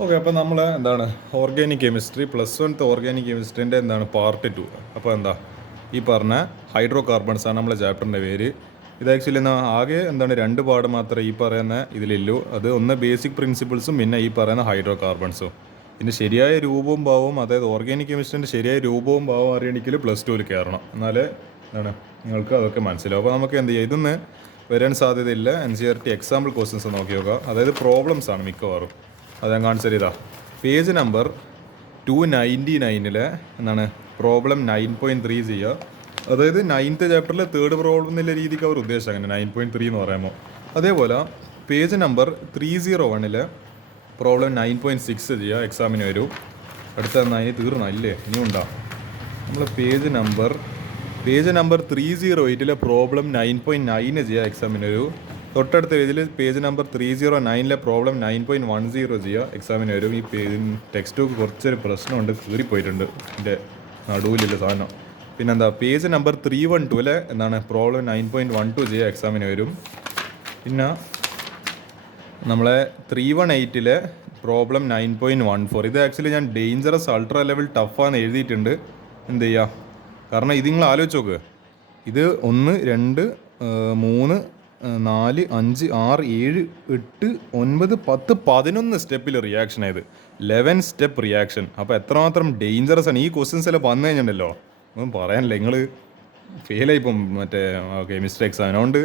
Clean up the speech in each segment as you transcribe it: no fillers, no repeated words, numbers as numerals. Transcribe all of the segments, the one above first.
Okay, അപ്പോൾ നമ്മൾ എന്താണ് ഓർഗാനിക് കെമിസ്ട്രി +1 ഓർഗാനിക് കെമിസ്ട്രീൻ്റെ എന്താണ് പാർട്ട് 2. അപ്പോൾ എന്താ ഈ പറഞ്ഞ ഹൈഡ്രോ കാർബൺസ് ആണ് നമ്മളെ ചാപ്റ്ററിൻ്റെ പേര്. ഇത് ആക്ച്വലി എന്നാൽ ആകെ എന്താണ് 2 പാഠം മാത്രമേ ഈ പറയുന്ന ഇതിലുള്ളൂ. അത് ഒന്ന് ബേസിക് പ്രിൻസിപ്പിൾസും പിന്നെ ഈ പറയുന്ന ഹൈഡ്രോ കാർബൺസും. ഇതിൻ്റെ ശരിയായ രൂപവും ഭാവവും, അതായത് ഓർഗാനിക് കെമിസ്ട്രീൻ്റെ ശരിയായ രൂപവും ഭാവവും അറിയണമെങ്കിൽ +2 കയറണം. എന്നാലേ എന്താണ് നിങ്ങൾക്ക് അതൊക്കെ മനസ്സിലാവും. അപ്പോൾ നമുക്ക് എന്ത് ചെയ്യാം, ഇതൊന്ന് വരാൻ സാധ്യതയില്ല. NCERT എക്സാമ്പിൾ ക്വസ്റ്റ്യൻസ് നോക്കി നോക്കുക. അതായത് പ്രോബ്ലംസ് ആണ് മിക്കവാറും. അത് ഞാൻ കാണിച്ചത് ഇതാ പേജ് നമ്പർ 299 എന്താണ് പ്രോബ്ലം 9.3 ചെയ്യുക. അതായത് 9th ചാപ്റ്ററിലെ 3rd പ്രോബ്ലം എന്നുള്ള രീതിക്ക് അവർ ഉദ്ദേശിച്ചത് അങ്ങനെ 9.3 എന്ന് പറയുമ്പോൾ. അതേപോലെ പേജ് നമ്പർ 301 പ്രോബ്ലം 9.6 ചെയ്യുക, എക്സാമിന് വരും. അടുത്ത അതിന് തീർന്നല്ലേ, ഇനിയും ഉണ്ടാ നമ്മൾ പേജ് നമ്പർ 308 പ്രോബ്ലം 9.9 ചെയ്യുക, എക്സാമിന് വരും. തൊട്ടടുത്ത പേജ് നമ്പർ 309 പ്രോബ്ലം 9.10 ചെയ്യുക, എക്സാമിന് വരും. ഈ ടെക്സ്റ്റ് ബുക്ക് കുറച്ചൊരു പ്രശ്നമുണ്ട്, കീറിപ്പോയിട്ടുണ്ട് എൻ്റെ നടുവിലുള്ള സാധനം. പിന്നെന്താ പേജ് നമ്പർ 312 എന്താണ് പ്രോബ്ലം 9.12 ചെയ്യുക, എക്സാമിന് വരും. പിന്നെ നമ്മളെ 318 പ്രോബ്ലം 9.14. ഇത് ആക്ച്വലി ഞാൻ ഡേഞ്ചറസ് അൾട്രാ ലെവൽ ടഫാന്ന് എഴുതിയിട്ടുണ്ട്. എന്ത് ചെയ്യുക, കാരണം ഇത് നിങ്ങൾ ആലോചിച്ച് നോക്ക്. ഇത് 1 2 3 4 5 6 7 8 9 10 11 സ്റ്റെപ്പിൽ റിയാക്ഷൻ ആയത് 11 സ്റ്റെപ്പ് റിയാക്ഷൻ. അപ്പോൾ എത്രമാത്രം ഡേഞ്ചറസ് ആണ് ഈ ക്വസ്റ്റ്യൻസ് എല്ലാം വന്നു കഴിഞ്ഞിട്ടുണ്ടല്ലോ, ഒന്നും പറയാനില്ല. നിങ്ങൾ ഫെയിലായിപ്പം മറ്റേ കെമിസ്ട്രി എക്സാം. അതുകൊണ്ട്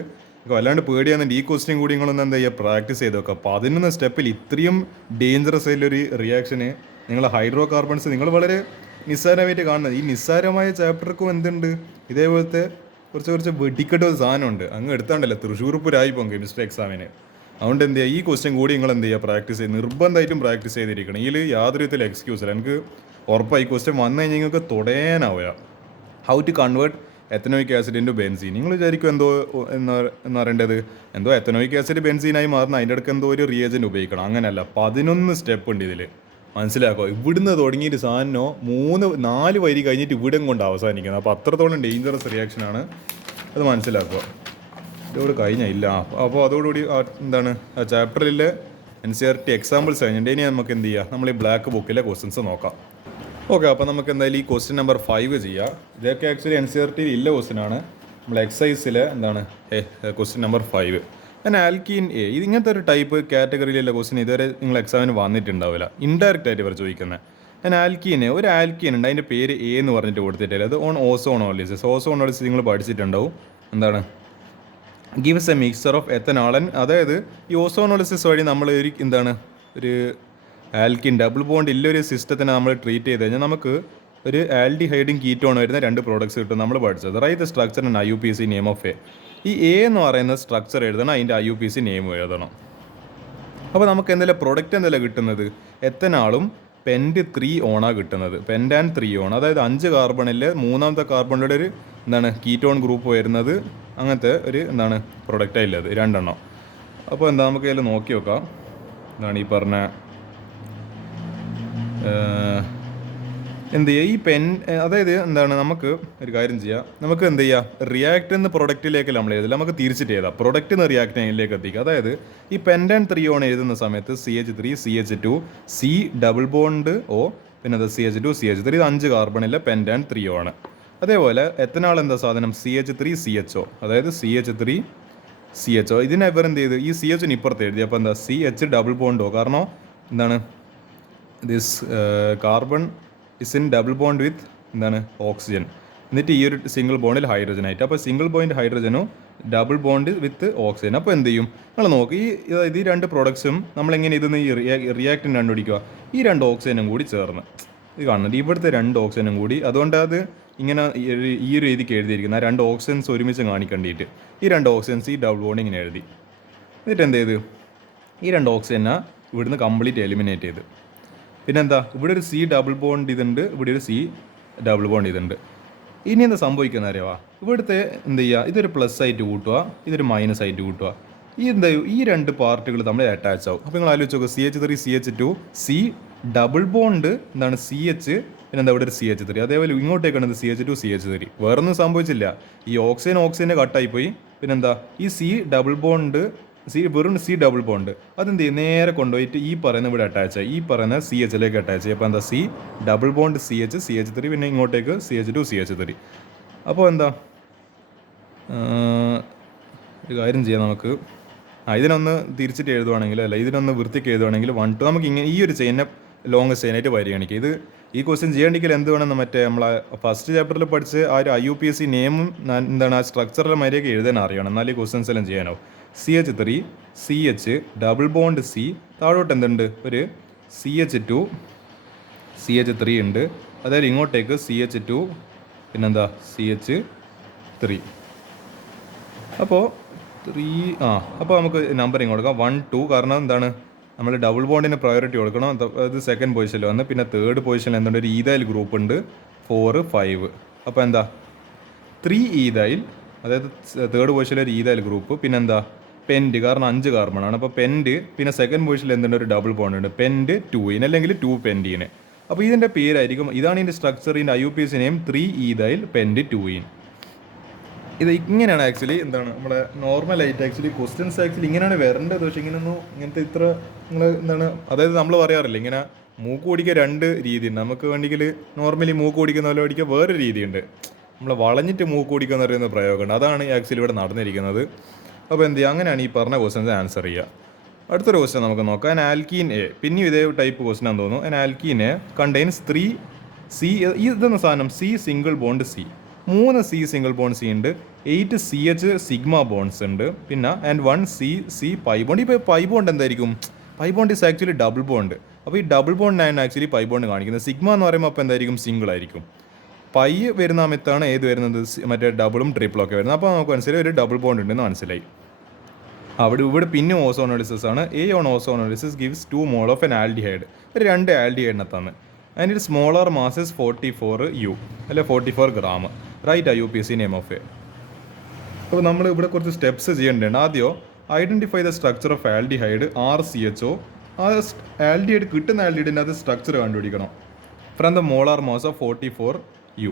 വല്ലാണ്ട് പേടിയാകുന്നുണ്ട്. ഈ ക്വസ്റ്റ്യൻ കൂടി നിങ്ങളൊന്ന് എന്താ ചെയ്യുക, പ്രാക്ടീസ് ചെയ്ത് നോക്കുക. 11 സ്റ്റെപ്പിൽ ഇത്രയും ഡേഞ്ചറസ് ആയിട്ടുള്ളൊരു റിയാക്ഷന് നിങ്ങൾ ഹൈഡ്രോ കാർബൺസ് നിങ്ങൾ വളരെ നിസ്സാരമായിട്ട് കാണുന്നത്. ഈ നിസ്സാരമായ ചാപ്റ്റർക്കും എന്തുണ്ട്, ഇതേപോലത്തെ കുറച്ച് വെടിക്കെട്ട ഒരു സാധനമുണ്ട്. അങ്ങ് എടുത്താണ്ടല്ലോ തൃശ്ശൂർ പൂരായിപ്പോൾ കെമിസ്ട്രി എക്സാമിന്. അതുകൊണ്ട് എന്ത് ചെയ്യുക, ഈ ക്വസ്റ്റ്യൻ കൂടി നിങ്ങൾ എന്ത് ചെയ്യുക, പ്രാക്ടീസ് ചെയ്ത് നിർബന്ധമായിട്ടും പ്രാക്ടീസ് ചെയ്തിരിക്കണം. ഇതിൽ യാതൊരു വിധത്തിൽ എക്സ്ക്യൂസ് ഇല്ല. എനിക്ക് ഉറപ്പായി ഈ ക്വസ്റ്റ്യൻ വന്നു കഴിഞ്ഞാൽ നിങ്ങൾക്ക് തുടയാനാവുക. How to convert ethanoic acid into benzene. നിങ്ങൾ വിചാരിക്കും എന്തോ എന്ന് പറയേണ്ടത്, എന്തോ എത്തനോയിക് ആസിഡ് ബെൻസീനായി മാറുന്ന അതിൻ്റെ ഇടയ്ക്ക് എന്തോ ഒരു റിയേജൻറ്റ് ഉപയോഗിക്കണം. അങ്ങനെയല്ല, 11 സ്റ്റെപ്പ് ഉണ്ട് ഇതിൽ. മനസ്സിലാക്കുക. ഇവിടുന്ന് തുടങ്ങിയിട്ട് സാധനമോ 3-4 വരി കഴിഞ്ഞിട്ട് ഇവിടം കൊണ്ട് അവസാനിക്കുന്നത്. അപ്പോൾ അത്രത്തോളം ഡേഞ്ചറസ് റിയാക്ഷനാണ്, അത് മനസ്സിലാക്കുക. ഇതോട് കഴിഞ്ഞില്ല. അപ്പോൾ അതോടുകൂടി എന്താണ് ആ ചാപ്റ്ററിലെ NCERT എക്സാമ്പിൾസ് കഴിഞ്ഞിട്ട് ഇനി നമുക്ക് എന്ത് ചെയ്യുക, നമ്മൾ ഈ ബ്ലാക്ക് ബുക്കിലെ ക്വസ്റ്റ്യൻസ് നോക്കാം. ഓക്കെ, അപ്പോൾ നമുക്ക് എന്തായാലും ഈ ക്വസ്റ്റ്യൻ നമ്പർ 5 ചെയ്യാം. ഇതൊക്കെ ആക്ച്വലി NCERT ഇല്ല ക്വസ്റ്റ്യനാണ്. നമ്മൾ എക്സസൈസിലെ എന്താണ് ക്വസ്റ്റ്യൻ നമ്പർ 5. ആൽക്കീൻ എ, ഇത് ഇങ്ങനത്തെ ഒരു ടൈപ്പ് കാറ്റഗറിയിലുള്ള ക്വസ്റ്റ്യൻ ഇതുവരെ നിങ്ങൾ എക്സാമിന് വന്നിട്ടുണ്ടാവില്ല. ഇൻഡയറക്റ്റ് ആയിട്ട് ഇവർ ചോദിക്കുന്നത്. ആൽക്കീന് ഒരു ആൽക്കീൻ ഉണ്ട്, അതിൻ്റെ പേര് എ എന്ന് പറഞ്ഞിട്ട് കൊടുത്തിട്ടില്ല. അത് ഓസോണോളിസിസ്. ഓസോണോളിസിസ് നിങ്ങൾ പഠിച്ചിട്ടുണ്ടാവും. എന്താണ് gives A mixer of ethanol. അതായത് ഈ ഓസോണോളിസിസ് വഴി നമ്മൾ ഒരു എന്താണ് ഒരു ആൽക്കിൻ ഡബിൾ ബോണ്ട് ഇല്ലൊരു സിസ്റ്റത്തിനെ നമ്മൾ ട്രീറ്റ് ചെയ്ത് കഴിഞ്ഞാൽ നമുക്ക് ഒരു ആൽഡിഹൈഡും കീറ്റോൺ വരുന്ന 2 പ്രോഡക്ട്സ് കിട്ടും. നമ്മൾ പഠിച്ചത് write the structure and IUPAC name of A. ഈ എ എന്ന് പറയുന്ന സ്ട്രക്ചർ എഴുതണം, അതിൻ്റെ IUPAC നെയിം എഴുതണം. അപ്പോൾ നമുക്ക് എന്തെങ്കിലും പ്രൊഡക്റ്റ് എന്തെല്ലാം കിട്ടുന്നത്, എത്തനാളും പെൻറ്റ് 3 ഓണാണ് കിട്ടുന്നത്. പെൻറ്റാൻ 3 ഓൺ, അതായത് 5 കാർബണിൽ 3ാമത്തെ കാർബണിലൂടെ ഒരു എന്താണ് കീറ്റോൺ ഗ്രൂപ്പ് വരുന്നത്. അങ്ങനത്തെ ഒരു എന്താണ് പ്രൊഡക്റ്റായില്ലത് 2 എണ്ണം. അപ്പോൾ എന്താ നമുക്ക് അതിൽ നോക്കി നോക്കാം. എന്താണ് ഈ പറഞ്ഞ എന്ത് ചെയ്യുക, ഈ പെൻ അതായത് എന്താണ് നമുക്ക് ഒരു കാര്യം ചെയ്യാം. നമുക്ക് എന്ത് ചെയ്യുക, റിയാക്ട് എന്ന പ്രൊഡക്റ്റിലേക്ക് നമ്മൾ എഴുതില്ല, നമുക്ക് തിരിച്ചിട്ട് എഴുതാം. പ്രൊഡക്റ്റ് എന്ന് റിയാക്റ്റിലേക്ക് എത്തിക്കുക. അതായത് ഈ പെൻറ്റാൻ 3 ഓൺ എഴുതുന്ന സമയത്ത് CH3 CH2 C double bond O, പിന്നെ അത് CH2 CH3, ഇത് 5 കാർബണിലെ പെൻറ്റാൻ 3 ആണ്. അതേപോലെ എത്തനാൾ എന്താ സാധനം, CH3 CHO, അതായത് CH3 CHO. ഇതിനെ ഇവർ എന്ത് ചെയ്ത് ഈ CH ഇപ്പുറത്ത് എഴുതി. അപ്പോൾ എന്താ CH ഡബിൾ ബോണ്ട് O, കാരണം എന്താണ് this carbon is in double bond വിത്ത് എന്താണ് ഓക്സിജൻ. എന്നിട്ട് ഈ ഒരു സിംഗിൾ ബോണ്ടിൽ ഹൈഡ്രജൻ ആയിട്ട്. അപ്പോൾ സിംഗിൾ ബോണ്ട് ഹൈഡ്രജനും ഡബിൾ ബോണ്ട് വിത്ത് ഓക്സിജൻ. അപ്പോൾ എന്ത് ചെയ്യും, നിങ്ങൾ നോക്ക്, ഈ 2 പ്രോഡക്ട്സും നമ്മളെങ്ങനെ ഇതൊന്ന് ഈ റിയാക്റ്റിന് കണ്ടുപിടിക്കുക, ഈ 2 ഓക്സിജനും കൂടി ചേർന്ന്. ഇത് കാണുന്നുണ്ട്, ഇവിടുത്തെ 2 ഓക്സിജനും കൂടി. അതുകൊണ്ട് അത് ഇങ്ങനെ ഈ ഒരു രീതിക്ക് എഴുതിയിരിക്കുന്നത് 2 ഓക്സിജൻസ് ഒരുമിച്ച് കാണിക്കേണ്ടിയിട്ട് ഈ 2 ഓക്സിജൻസ് ഈ ഡബിൾ ബോണ്ട് ഇങ്ങനെ എഴുതി. എന്നിട്ട് എന്ത് ചെയ്ത് ഈ 2 ഓക്സിജനെ ഇവിടുന്ന് കംപ്ലീറ്റ് എലിമിനേറ്റ് ചെയ്ത്. പിന്നെന്താ, ഇവിടെ ഒരു C ഡബിൾ ബോണ്ട് ഇതുണ്ട്, ഇവിടെ ഒരു C ഡബിൾ ബോണ്ട് ഇതുണ്ട്. ഇനി എന്താ സംഭവിക്കുന്ന അറിയാവാ, ഇവിടുത്തെ എന്ത് ചെയ്യുക, ഇതൊരു പ്ലസ് ആയിട്ട് കൂട്ടുക, ഇതൊരു മൈനസ് ആയിട്ട് കൂട്ടുക. ഈ 2 പാർട്ടുകൾ നമ്മൾ അറ്റാച്ച് ആവും. അപ്പോൾ നിങ്ങൾ ആലോചിച്ച് നോക്കുക, CH3 CH2 C double bond എന്താണ് CH, പിന്നെ എന്താ ഇവിടെ ഒരു CH3. അതേപോലെ ഇങ്ങോട്ടേക്കാണ് CH2 CH3. വേറൊന്നും സംഭവിച്ചില്ല, ഈ ഓക്സിജനെ കട്ടായിപ്പോയി. പിന്നെന്താ ഈ C ഡബിൾ ബോണ്ട് വെറും സി ഡബിൾ ബോണ്ട് അതെന്ത് ചെയ്യും, നേരെ കൊണ്ടുപോയിട്ട് ഈ പറയുന്ന ഇവിടെ അറ്റാച്ച് ആയി, ഈ പറയുന്ന സി എച്ചിലേക്ക് അറ്റാച്ച് ചെയ്യും. അപ്പോൾ എന്താ, സി ഡബിൾ ബോണ്ട് CH3, പിന്നെ ഇങ്ങോട്ടേക്ക് CH2 CH3. അപ്പോൾ എന്താ, ഒരു കാര്യം ചെയ്യാം നമുക്ക്, ഇതിനൊന്ന് തിരിച്ചിട്ട് എഴുതുവാണെങ്കിൽ, അല്ല ഇതിനൊന്ന് വൃത്തിക്ക് എഴുതുവാണെങ്കിൽ 1 2 നമുക്ക് ഇങ്ങനെ ഈ ഒരു ചെയിനെ ലോങ്ങസ്റ്റ് ചെയിനായിട്ട് പരിഗണിക്കുക. ഇത് ഈ ക്വസ്റ്റ്യൻ ചെയ്യണമെങ്കിൽ എന്ത് വേണം, മറ്റേ നമ്മളെ ഫസ്റ്റ് ചാപ്റ്ററിൽ പഠിച്ച് ആ ഒരു IUPAC നെയിമും എന്താണ് ആ സ്ട്രക്ചറിലെ മര്യാദയ്ക്ക് എഴുതാൻ അറിയണം, എന്നാൽ ഈ ക്വസ്റ്റ്യൻസ് എല്ലാം ചെയ്യാനാവും. CH3 CH double bond C, താഴോട്ട് എന്തുണ്ട്, ഒരു CH2 CH3 ഉണ്ട്. അതായത് ഇങ്ങോട്ടേക്ക് CH2 പിന്നെന്താ CH3. അപ്പോൾ 3 അപ്പോൾ നമുക്ക് നമ്പറിങ് കൊടുക്കാം 1 2, കാരണം എന്താണ് നമ്മൾ ഡബിൾ ബോണ്ടിന് പ്രയോറിറ്റി കൊടുക്കണം. അത് സെക്കൻഡ് പൊസിഷനിൽ വന്ന്, പിന്നെ തേർഡ് പൊസിഷനിൽ എന്തുണ്ട്, ഒരു ഈതൈൽ ഗ്രൂപ്പ് ഉണ്ട് 4 5. അപ്പോൾ എന്താ 3 ഈതൈൽ, അതായത് തേർഡ് പൊസിഷനിൽ ഒരു ഈതൈൽ ഗ്രൂപ്പ്, പിന്നെന്താ പെൻഡ്, കാരണം 5 കാർബണാണ്. അപ്പോൾ പെൻഡ്, പിന്നെ സെക്കൻഡ് പൊസിഷനിൽ എന്തുണ്ട്, ഒരു ഡബിൾ ബോണ്ട് ഉണ്ട്, പെൻഡ് 2 അല്ലെങ്കിൽ 2 പെൻഡീന്. അപ്പോൾ ഇതിൻ്റെ പേരായിരിക്കും, ഇതാണ് ഇതിൻ്റെ സ്ട്രക്ചർ, ഇതിൻ്റെ IUPAC നെയിം 3 ഈതൈൽ പെൻഡ് 2. ഇത് ഇങ്ങനെയാണ് ആക്ച്വലി എന്താണ് നമ്മുടെ നോർമലായിട്ട് ആക്ച്വലി ക്വസ്റ്റ്യൻസ് ആക്ച്വലി ഇങ്ങനെയാണ് വരേണ്ടത്. പക്ഷേ ഇങ്ങനത്തെ ഇത്ര നിങ്ങൾ എന്താണ്, അതായത് നമ്മൾ പറയാറില്ല ഇങ്ങനെ മൂക്ക് ഓടിക്കുക 2 രീതിയുണ്ട്. നമുക്ക് വേണമെങ്കിൽ നോർമലി മൂക്ക് ഓടിക്കുന്ന പോലെ ഓടിക്കുക വേറെ രീതിയുണ്ട്, നമ്മൾ വളഞ്ഞിട്ട് മൂക്ക് ഓടിക്കുക എന്ന് പറയുന്ന പ്രയോഗമുണ്ട്. അതാണ് ആക്ച്വലി ഇവിടെ നടന്നിരിക്കുന്നത്. അപ്പോൾ എന്ത് ചെയ്യുക, അങ്ങനെയാണ് ഈ പറഞ്ഞ ക്വസ്റ്റ്യൻസ് ആൻസർ ചെയ്യുക. അടുത്തൊരു ക്വസ്റ്റ്യൻ നമുക്ക് നോക്കാം. ആൻ ആൽക്കീൻ എ, പിന്നെയും ഇതേ ടൈപ്പ് ക്വസ്റ്റ്യൻ ആണെന്ന് തോന്നുന്നു. An alkene A contains 3 C, ഇതെന്ന സാധനം C single bond C, 3 C single bond C ഉണ്ട്, 8 CH സിഗ്മ ബോണ്ട്സ് ഉണ്ട്, പിന്നെ ആൻഡ് 1 C പൈ ബോണ്ട്. ഇപ്പോൾ പൈ ബോണ്ട് എന്തായിരിക്കും, pi bond is actually double bond. അപ്പോൾ ഈ ഡബിൾ ബോണ്ടിനാണ് ആക്ച്വലി പൈ ബോണ്ട് കാണിക്കുന്നത്. Sigma എന്ന് പറയുമ്പോൾ അപ്പോൾ എന്തായിരിക്കും, സിംഗിൾ ആയിരിക്കും. പൈ വരുന്ന മെത്താണ് ഏത് വരുന്നത്, മറ്റേ ഡബിളും ട്രിപ്പിളും ഒക്കെ വരുന്നത്. അപ്പോൾ നമുക്ക് മനസ്സിലായി ഒരു ഡബിൾ ബോണ്ട് ഉണ്ടെന്ന് മനസ്സിലായി. ഇവിടെ പിന്നെ ഓസോണോളിസിസ് ആണ്. A on ozonolysis gives 2 mol of N aldehyde, ഒരു 2 ആൽഡിഹൈഡിനകത്താണ്. അതിൻ്റെ സ്മോളർ മാസ് ഇസ് 44 U, അല്ലെ 44 gram. Right IUPAC name of A. അപ്പോൾ നമ്മൾ ഇവിടെ കുറച്ച് സ്റ്റെപ്സ് ചെയ്യേണ്ടതുണ്ട്. ആദ്യം identify the structure of aldehyde RCHO. ആ ആൽഡിഹൈഡ് കിട്ടുന്ന ആൽഡിഹൈഡിൻ്റെ അത് സ്ട്രക്ചർ കണ്ടുപിടിക്കണം from the molar mass of 44 U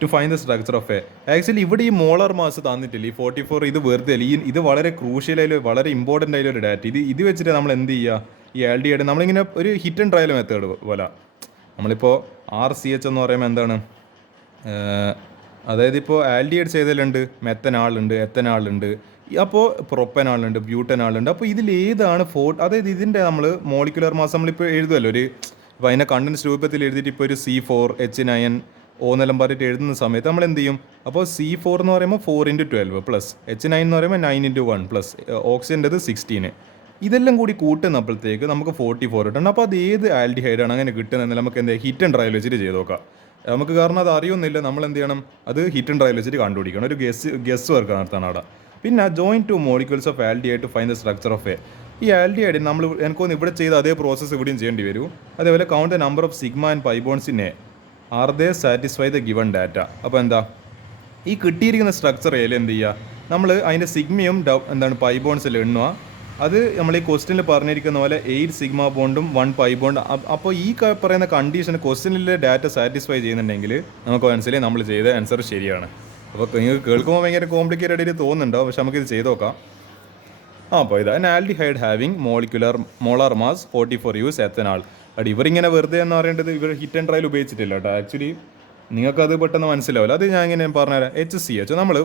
to find the structure of A. Actually ഇവിടെ ഈ മോളാർ മാസ് തന്നിട്ടില്ല, ഈ 44 ഇത് വെറുതെ അല്ല. ഇത് വളരെ ക്രൂഷ്യലായാലും വളരെ ഇമ്പോർട്ടൻ്റ് ആയാലും ഒരു ഡാറ്റ. ഇത് വെച്ചിട്ട് നമ്മൾ എന്ത് ചെയ്യുക, ഈ ആൽഡിഹൈഡ് നമ്മളിങ്ങനെ ഒരു ഹിറ്റ് ആൻഡ് ട്രയൽ മെത്തേഡ് പോലെ, നമ്മളിപ്പോൾ RCH എന്ന് പറയുമ്പോൾ എന്താണ്, അതായത് ഇപ്പോൾ ആൽഡിഹൈഡ് ചെയ്തതിലുണ്ട് മെത്തനാളുണ്ട്, എത്തനാളുണ്ട്, അപ്പോൾ പ്രൊപ്പനാളുണ്ട്, ബ്യൂട്ടനാളുണ്ട്. അപ്പോൾ ഇതിലേതാണ് അതായത് ഇതിൻ്റെ നമ്മൾ മോളിക്കുലർ മാസ് നമ്മളിപ്പോൾ എഴുതുമല്ലോ, ഇപ്പോൾ അതിനെ കണ്ടൻസ് രൂപത്തിൽ എഴുതിയിട്ട് ഇപ്പോൾ ഒരു C4 H9 O എന്നെല്ലാം പറഞ്ഞിട്ട് എഴുതുന്ന സമയത്ത് നമ്മൾ എന്ത് ചെയ്യും, അപ്പോൾ C4 എന്ന് പറയുമ്പോൾ 4 × 12 പ്ലസ് H9 എന്ന് പറയുമ്പോൾ 9 × 1 പ്ലസ് ഓക്സിജൻ്റെത് 16. ഇതെല്ലാം കൂടി കൂട്ടുന്നപ്പോഴത്തേക്ക് നമുക്ക് 44 കിട്ടണം. അപ്പോൾ അത് ഏത് ആൽഡിഹൈഡാണ് അങ്ങനെ കിട്ടുന്നതെന്ന് നമുക്ക് എന്ത് ഹിറ്റ് ആൻഡ് ട്രയൽ വെച്ചിട്ട് ചെയ്ത് നോക്കാം നമുക്ക്. കാരണം അത് അറിയുന്നില്ല, നമ്മൾ എന്ത് ചെയ്യണം, അത് ഹിറ്റ് ആൻഡ് ട്രയൽ വെച്ചിട്ട് കണ്ടുപിടിക്കണം. ഒരു ഗസ് വർക്ക് നടത്താണ് അവിടെ. പിന്നെ join 2 molecules of aldehyde to find the structure of A. ഈ ആൽഡിഹൈഡ് നമ്മൾ എനിക്കൊന്ന് ഇവിടെ ചെയ്ത് അതേ പ്രോസസ്സ് ഇവിടെയും ചെയ്യേണ്ടി വരും. അതേപോലെ count the number of sigma and pi bonds in A, are they satisfy the given data. അപ്പോൾ എന്താ ഈ കിട്ടിയിരിക്കുന്ന സ്ട്രക്ചർ ഏലും എന്ത് ചെയ്യുക, നമ്മൾ അതിൻ്റെ സിഗ്മയും എന്താണ് പൈ ബോണ്ട്സിൽ എണ്ണുക. അത് നമ്മൾ ഈ ക്വസ്റ്റ്യനിൽ പറഞ്ഞിരിക്കുന്ന പോലെ 8 സിഗ്മ ബോണ്ടും 1 പൈ ബോണ്ട്. അപ്പോൾ ഈ പറയുന്ന കണ്ടീഷൻ ക്വസ്റ്റ്യനിലെ ഡാറ്റ സാറ്റിസ്ഫൈ ചെയ്യുന്നുണ്ടെങ്കിൽ നമുക്ക് മനസ്സിലായി നമ്മൾ ചെയ്ത ആൻസർ ശരിയാണ്. അപ്പോൾ നിങ്ങൾക്ക് കേൾക്കുമ്പോൾ ഭയങ്കര കോംപ്ലിക്കേറ്റഡ് ആയിട്ട് തോന്നുന്നുണ്ടോ, പക്ഷെ നമുക്കിത് ചെയ്ത് നോക്കാം. അപ്പോൾ ഇത് aldehyde having molar mass 44 U എത്തനാൾ. ഇവരിങ്ങനെ വെറുതെ എന്ന് പറയേണ്ടത് ഇവർ ഹിറ്റ് ആൻഡ് ട്രയൽ ഉപയോഗിച്ചിട്ടില്ല കേട്ടോ. ആക്ച്വലി നിങ്ങൾക്കത് പെട്ടെന്ന് മനസ്സിലാവില്ല. അത് ഞാൻ ഇങ്ങനെ പറഞ്ഞുതരാം. HCH നമ്മൾ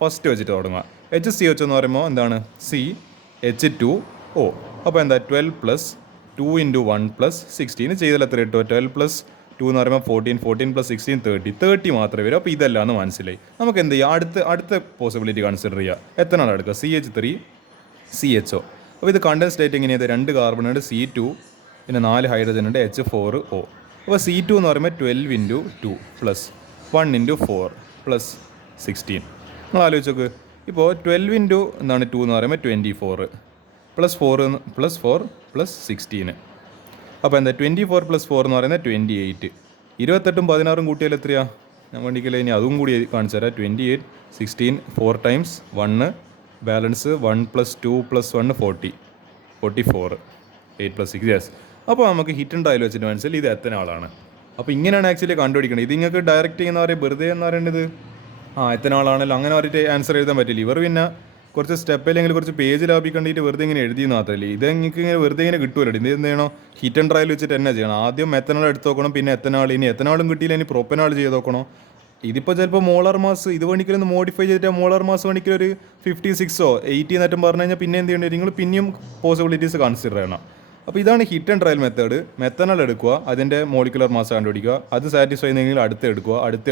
ഫസ്റ്റ് വെച്ചിട്ട് തുടങ്ങുക. HCH എന്ന് പറയുമ്പോൾ എന്താണ്, CH2O. അപ്പോൾ എന്താ 12 + 2 × 1 + 16 ചെയ്താൽ എത്ര കിട്ടുമോ, 12 + 2 എന്ന് പറയുമ്പോൾ 14, 14 + 16 30 മാത്രമേ വരും. അപ്പോൾ ഇതല്ല എന്ന് മനസ്സിലായി. നമുക്ക് എന്ത് ചെയ്യാം, അടുത്ത പോസിബിലിറ്റി കൺസിഡർ ചെയ്യുക. എത്രയാണ് എടുക്കുക, CH3 CHO. അപ്പോൾ ഇത് കണ്ടൻസ് സ്റ്റേറ്റ് എങ്ങനെയാണ്, 2 കാർബൺ ഉണ്ട്, C2, പിന്നെ 4 ഹൈഡ്രജൻ ഉണ്ട്, H4O. അപ്പോൾ C2 എന്ന് പറയുമ്പോൾ 12 × 2 + 1 × 4 + 16. നിങ്ങൾ ആലോചിച്ച് നോക്ക്. ഇപ്പോൾ 12 × എന്താണ് 2 എന്ന് പറയുമ്പോൾ 24 + 4 + 16. അപ്പോൾ എന്താ 24 + 4 എന്ന് പറയുന്നത് 28. 28ഉം 16ഉം കൂട്ടിയാൽ എത്രയാണ്, ഞാൻ വേണ്ടിക്കില്ല ഇനി അതും കൂടി കാണിച്ചു തരാം. 28, 16, 4 × 1 ബാലൻസ് 1 + 2 + 1 40, 44, 8 + 6 യെസ്. അപ്പോൾ നമുക്ക് ഹിറ്റ് ആൻഡ് ട്രയൽ വെച്ചിട്ട് മനസ്സിലായി ഇത് എത്തനാളാണ്. അപ്പോൾ ഇങ്ങനെയാണ് ആക്ച്വലി കണ്ടുപിടിക്കുന്നത്. ഇത് നിങ്ങൾക്ക് ഡയറക്റ്റ് ചെയ്യുന്ന പറയുക വെറുതെ എന്ന് പറയേണ്ടത് എത്തനാളാണല്ലോ അങ്ങനെ പറഞ്ഞിട്ട് ആൻസർ എഴുതാൻ പറ്റില്ല. ഇവർ പിന്നെ കുറച്ച് സ്റ്റെപ്പ് അല്ലെങ്കിൽ കുറച്ച് പേജ് ലാഭിക്കേണ്ടിയിട്ട് വെറുതെ ഇങ്ങനെ എഴുതിയെന്ന് മാത്രമല്ലേ. ഇത് നിങ്ങൾക്ക് ഇങ്ങനെ വെറുതെ ഇങ്ങനെ കിട്ടുമല്ലോ. ഇത് എന്ത് ചെയ്യണം, ഹീറ്റ് ആൻഡ് ട്രയൽ വെച്ചിട്ട് തന്നെ ചെയ്യണം. ആദ്യം മെത്തനാൾ എടുത്ത് നോക്കണം, പിന്നെ എത്തനാൾ, ഇനി എത്തനാളും കിട്ടിയില്ല ഇനി പ്രൊപ്പനാൾ ചെയ്ത് നോക്കണം. ഇതിപ്പോൾ ചിലപ്പോൾ മോളാർ മാസ് ഇത് വേണിക്കലൊന്ന് മോഡിഫൈ ചെയ്തിട്ട് മോളാർ മാസ് വേണിക്കൽ ഒരു 56 80 എന്നിട്ടും പറഞ്ഞു കഴിഞ്ഞാൽ പിന്നെ എന്ത് ചെയ്യേണ്ടി വരും, നിങ്ങൾ പിന്നെയും പോസിബിലിറ്റീസ് കൺസിഡർ ചെയ്യണം. അപ്പോൾ ഇതാണ് ഹിറ്റ് ആൻഡ് ട്രയൽ മെത്തേഡ്. മെത്തനാൽ എടുക്കുക, അതിൻ്റെ മോളിക്കുലർ മാസ് കണ്ടുപിടിക്കുക, അത് സാറ്റിസ്ഫൈ ചെയ്യുന്നെങ്കിൽ അടുത്ത്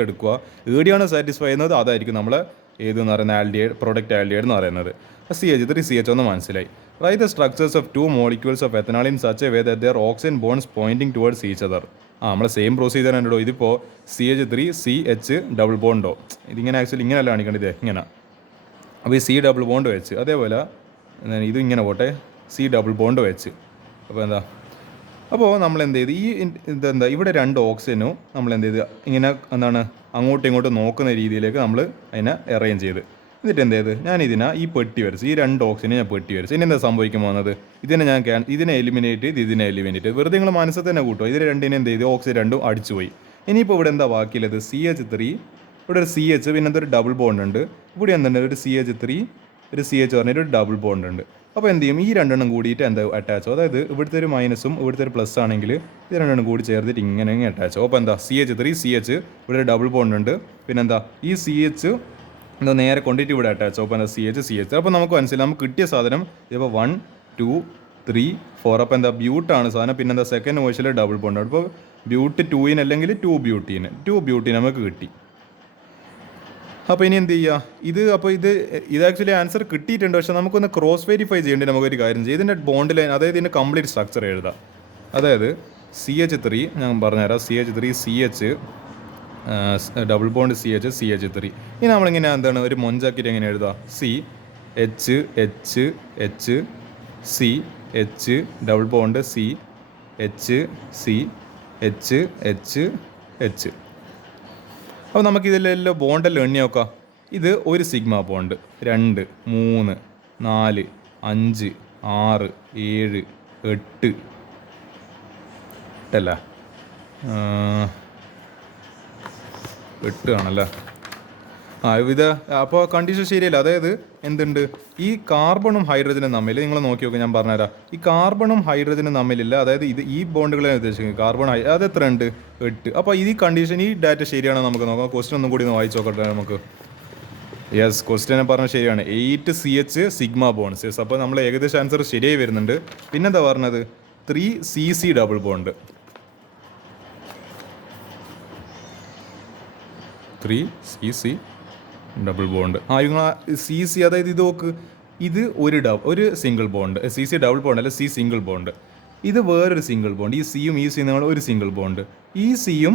എടുക്കുക. ഏടിയാണ് സാറ്റിസ്ഫൈ ചെയ്യുന്നത് അതായിരിക്കും നമ്മളെ ഏതെന്ന് പറയുന്ന ആൽഡിഹൈഡ്, പ്രൊഡക്റ്റ് ആൽഡിഹൈഡ് എന്ന് പറയുന്നത്. CH3 CH1 മനസ്സിലായി. Right the structures of 2 molecules of ethanal in such a way that their oxygen bonds pointing towards each other. നമ്മളെ സെയിം പ്രൊസീജിയർ ഉണ്ടോ. ഇതിപ്പോൾ CH3 CH ഡബിൾ ബോണ്ടോ, ഇതിങ്ങനെ ആക്ച്വലി ഇങ്ങനെയല്ല കാണിക്കേണ്ടത്, ഇങ്ങനെ. അപ്പോൾ ഈ C ഡബിൾ ബോണ്ട് വെച്ച്, അതേപോലെ ഇത് ഇങ്ങനെ പോട്ടെ, C ഡബിൾ ബോണ്ട് വെച്ച്. അപ്പോൾ എന്താ, അപ്പോൾ നമ്മൾ എന്ത് ചെയ്ത് ഈ ഇതെന്താ ഇവിടെ 2 ഓക്സിജനും നമ്മൾ എന്ത് ചെയ്ത് ഇങ്ങനെ എന്താണ് അങ്ങോട്ടും ഇങ്ങോട്ടും നോക്കുന്ന രീതിയിലേക്ക് നമ്മൾ അതിനെ അറേഞ്ച് ചെയ്ത്, എന്നിട്ട് എന്ത് ചെയ്ത് ഞാൻ ഈ പെട്ടി വരച്ച്, ഈ 2 ഓക്സിജനെ ഞാൻ പെട്ടി വരച്ച്. ഇനി എന്താ സംഭവിക്കാൻ പോകുന്നത്, ഇതിനെ എലിമിനേറ്റ് ചെയ്ത് ഇതിനെ എലിമിനേറ്റ് ചെയ്ത് വെറുതെ നിങ്ങൾ മനസ്സിൽ തന്നെ കൂട്ടുക. ഇതിന് രണ്ടിനെ എന്ത് ചെയ്ത് ഓക്സിജൻ രണ്ടും അടിച്ചു പോയി. ഇനിയിപ്പോൾ ഇവിടെ എന്താ ബാക്കിയുള്ളത്, CH3, ഇവിടെ ഒരു CH, പിന്നെ എന്തൊരു ഡബിൾ ബോണ്ട് ഉണ്ട്. ഇവിടെ എന്തുണ്ട്, ഒരു CH3 ഒരു CH പറഞ്ഞിട്ട് ഒരു ഡബിൾ ബോണ്ട് ഉണ്ട്. അപ്പോൾ എന്ത് ചെയ്യും, ഈ 2 കൂടിയിട്ട് എന്താ അറ്റാച്ചോ, അതായത് ഇവിടുത്തെ ഒരു മൈനസും ഇവിടുത്തെ ഒരു പ്ലസ് ആണെങ്കിൽ ഇത് 2 കൂടി ചേർത്തിട്ട് ഇങ്ങനെ അറ്റാച്ചോ. അപ്പോൾ എന്താ CH3 CH, ഇവിടെ ഒരു ഡബിൾ ബോണ്ട് ഉണ്ട്, പിന്നെന്താ ഈ CH എന്താ നേരെ കൊണ്ടിട്ട് ഇവിടെ അറ്റാച്ചോ. അപ്പോൾ എന്താ CH. അപ്പോൾ നമുക്ക് മനസ്സിലായി നമുക്ക് കിട്ടിയ സാധനം ഇപ്പോൾ 1 2 3 4. അപ്പോൾ എന്താ ബ്യൂട്ടാണ് സാധനം. പിന്നെന്താ സെക്കൻഡ് വോയിസിൽ ഡബിൾ ബോണ്ട്. അപ്പോൾ ബ്യൂട്ട് 2 അല്ലെങ്കിൽ 2 ബ്യൂട്ടീൻ നമുക്ക് കിട്ടി. അപ്പോൾ ഇനി എന്ത് ചെയ്യുക, അപ്പോൾ ഇത് ആക്ച്വലി ആൻസർ കിട്ടിയിട്ടുണ്ട്. പക്ഷേ നമുക്കൊന്ന് ക്രോസ് വെരിഫൈ ചെയ്യേണ്ടി നമുക്കൊരു കാര്യം ചെയ്യും. ഇതിൻ്റെ ബോണ്ട് ലൈൻ, അതായത് ഇതിൻ്റെ കംപ്ലീറ്റ് സ്ട്രക്ചർ എഴുതാം. അതായത് CH3 ഞാൻ പറഞ്ഞുതരാം, CH3 CH double bond CH3. ഇനി നമ്മളിങ്ങനെ എന്താണ് ഒരു മൊഞ്ചാക്കിയിട്ട് എങ്ങനെ എഴുതാം, CH CH double bond CH. അപ്പോൾ നമുക്കിതിലെല്ലാം ബോണ്ടെല്ലാം എണ്ണി നോക്കാം. ഇത് ഒരു സിഗ്മ ബോണ്ട്, 2 3 4 5 6 7 8 അല്ല 8 ആണല്ലേ. ഇത് അപ്പോൾ കണ്ടീഷൻ ശരിയല്ല. അതായത് എന്തുണ്ട്, ഈ കാർബണും ഹൈഡ്രജനും തമ്മിൽ നിങ്ങൾ നോക്കി നോക്കുക, ഞാൻ പറഞ്ഞുതരാം. ഈ കാർബണും ഹൈഡ്രജനും തമ്മിലില്ല, അതായത് ഈ ബോണ്ടുകളെ ഉദ്ദേശിക്കുന്നത് കാർബൺ അത് എത്ര ഉണ്ട്, 8. അപ്പോൾ ഈ കണ്ടീഷൻ, ഈ ഡാറ്റ ശരിയാണോ നമുക്ക് നോക്കാം. ക്വസ്റ്റ്യൻ ഒന്നും കൂടി ഒന്ന് വായിച്ച് നോക്കട്ടെ നമുക്ക്. യെസ്, ക്വസ്റ്റ്യനെ പറഞ്ഞാൽ ശരിയാണ്, 8 CH സിഗ്മ ബോൺസ്. യെസ്, അപ്പോൾ നമ്മൾ ഏകദേശം ആൻസർ ശരിയായി വരുന്നുണ്ട്. പിന്നെന്താ പറഞ്ഞത്, 3 CC double bond, 3 CC double bond. നിങ്ങൾ CC, അതായത് ഇത് നോക്ക്, ഇത് ഒരു single bond, CC double bond അല്ല, C സിംഗിൾ ബോണ്ട്. ഇത് വേറൊരു സിംഗിൾ ബോണ്ട്, ഈ സിയും ഈ സിയും തമ്മിൽ ഒരു സിംഗിൾ ബോണ്ട്, ഈ സിയും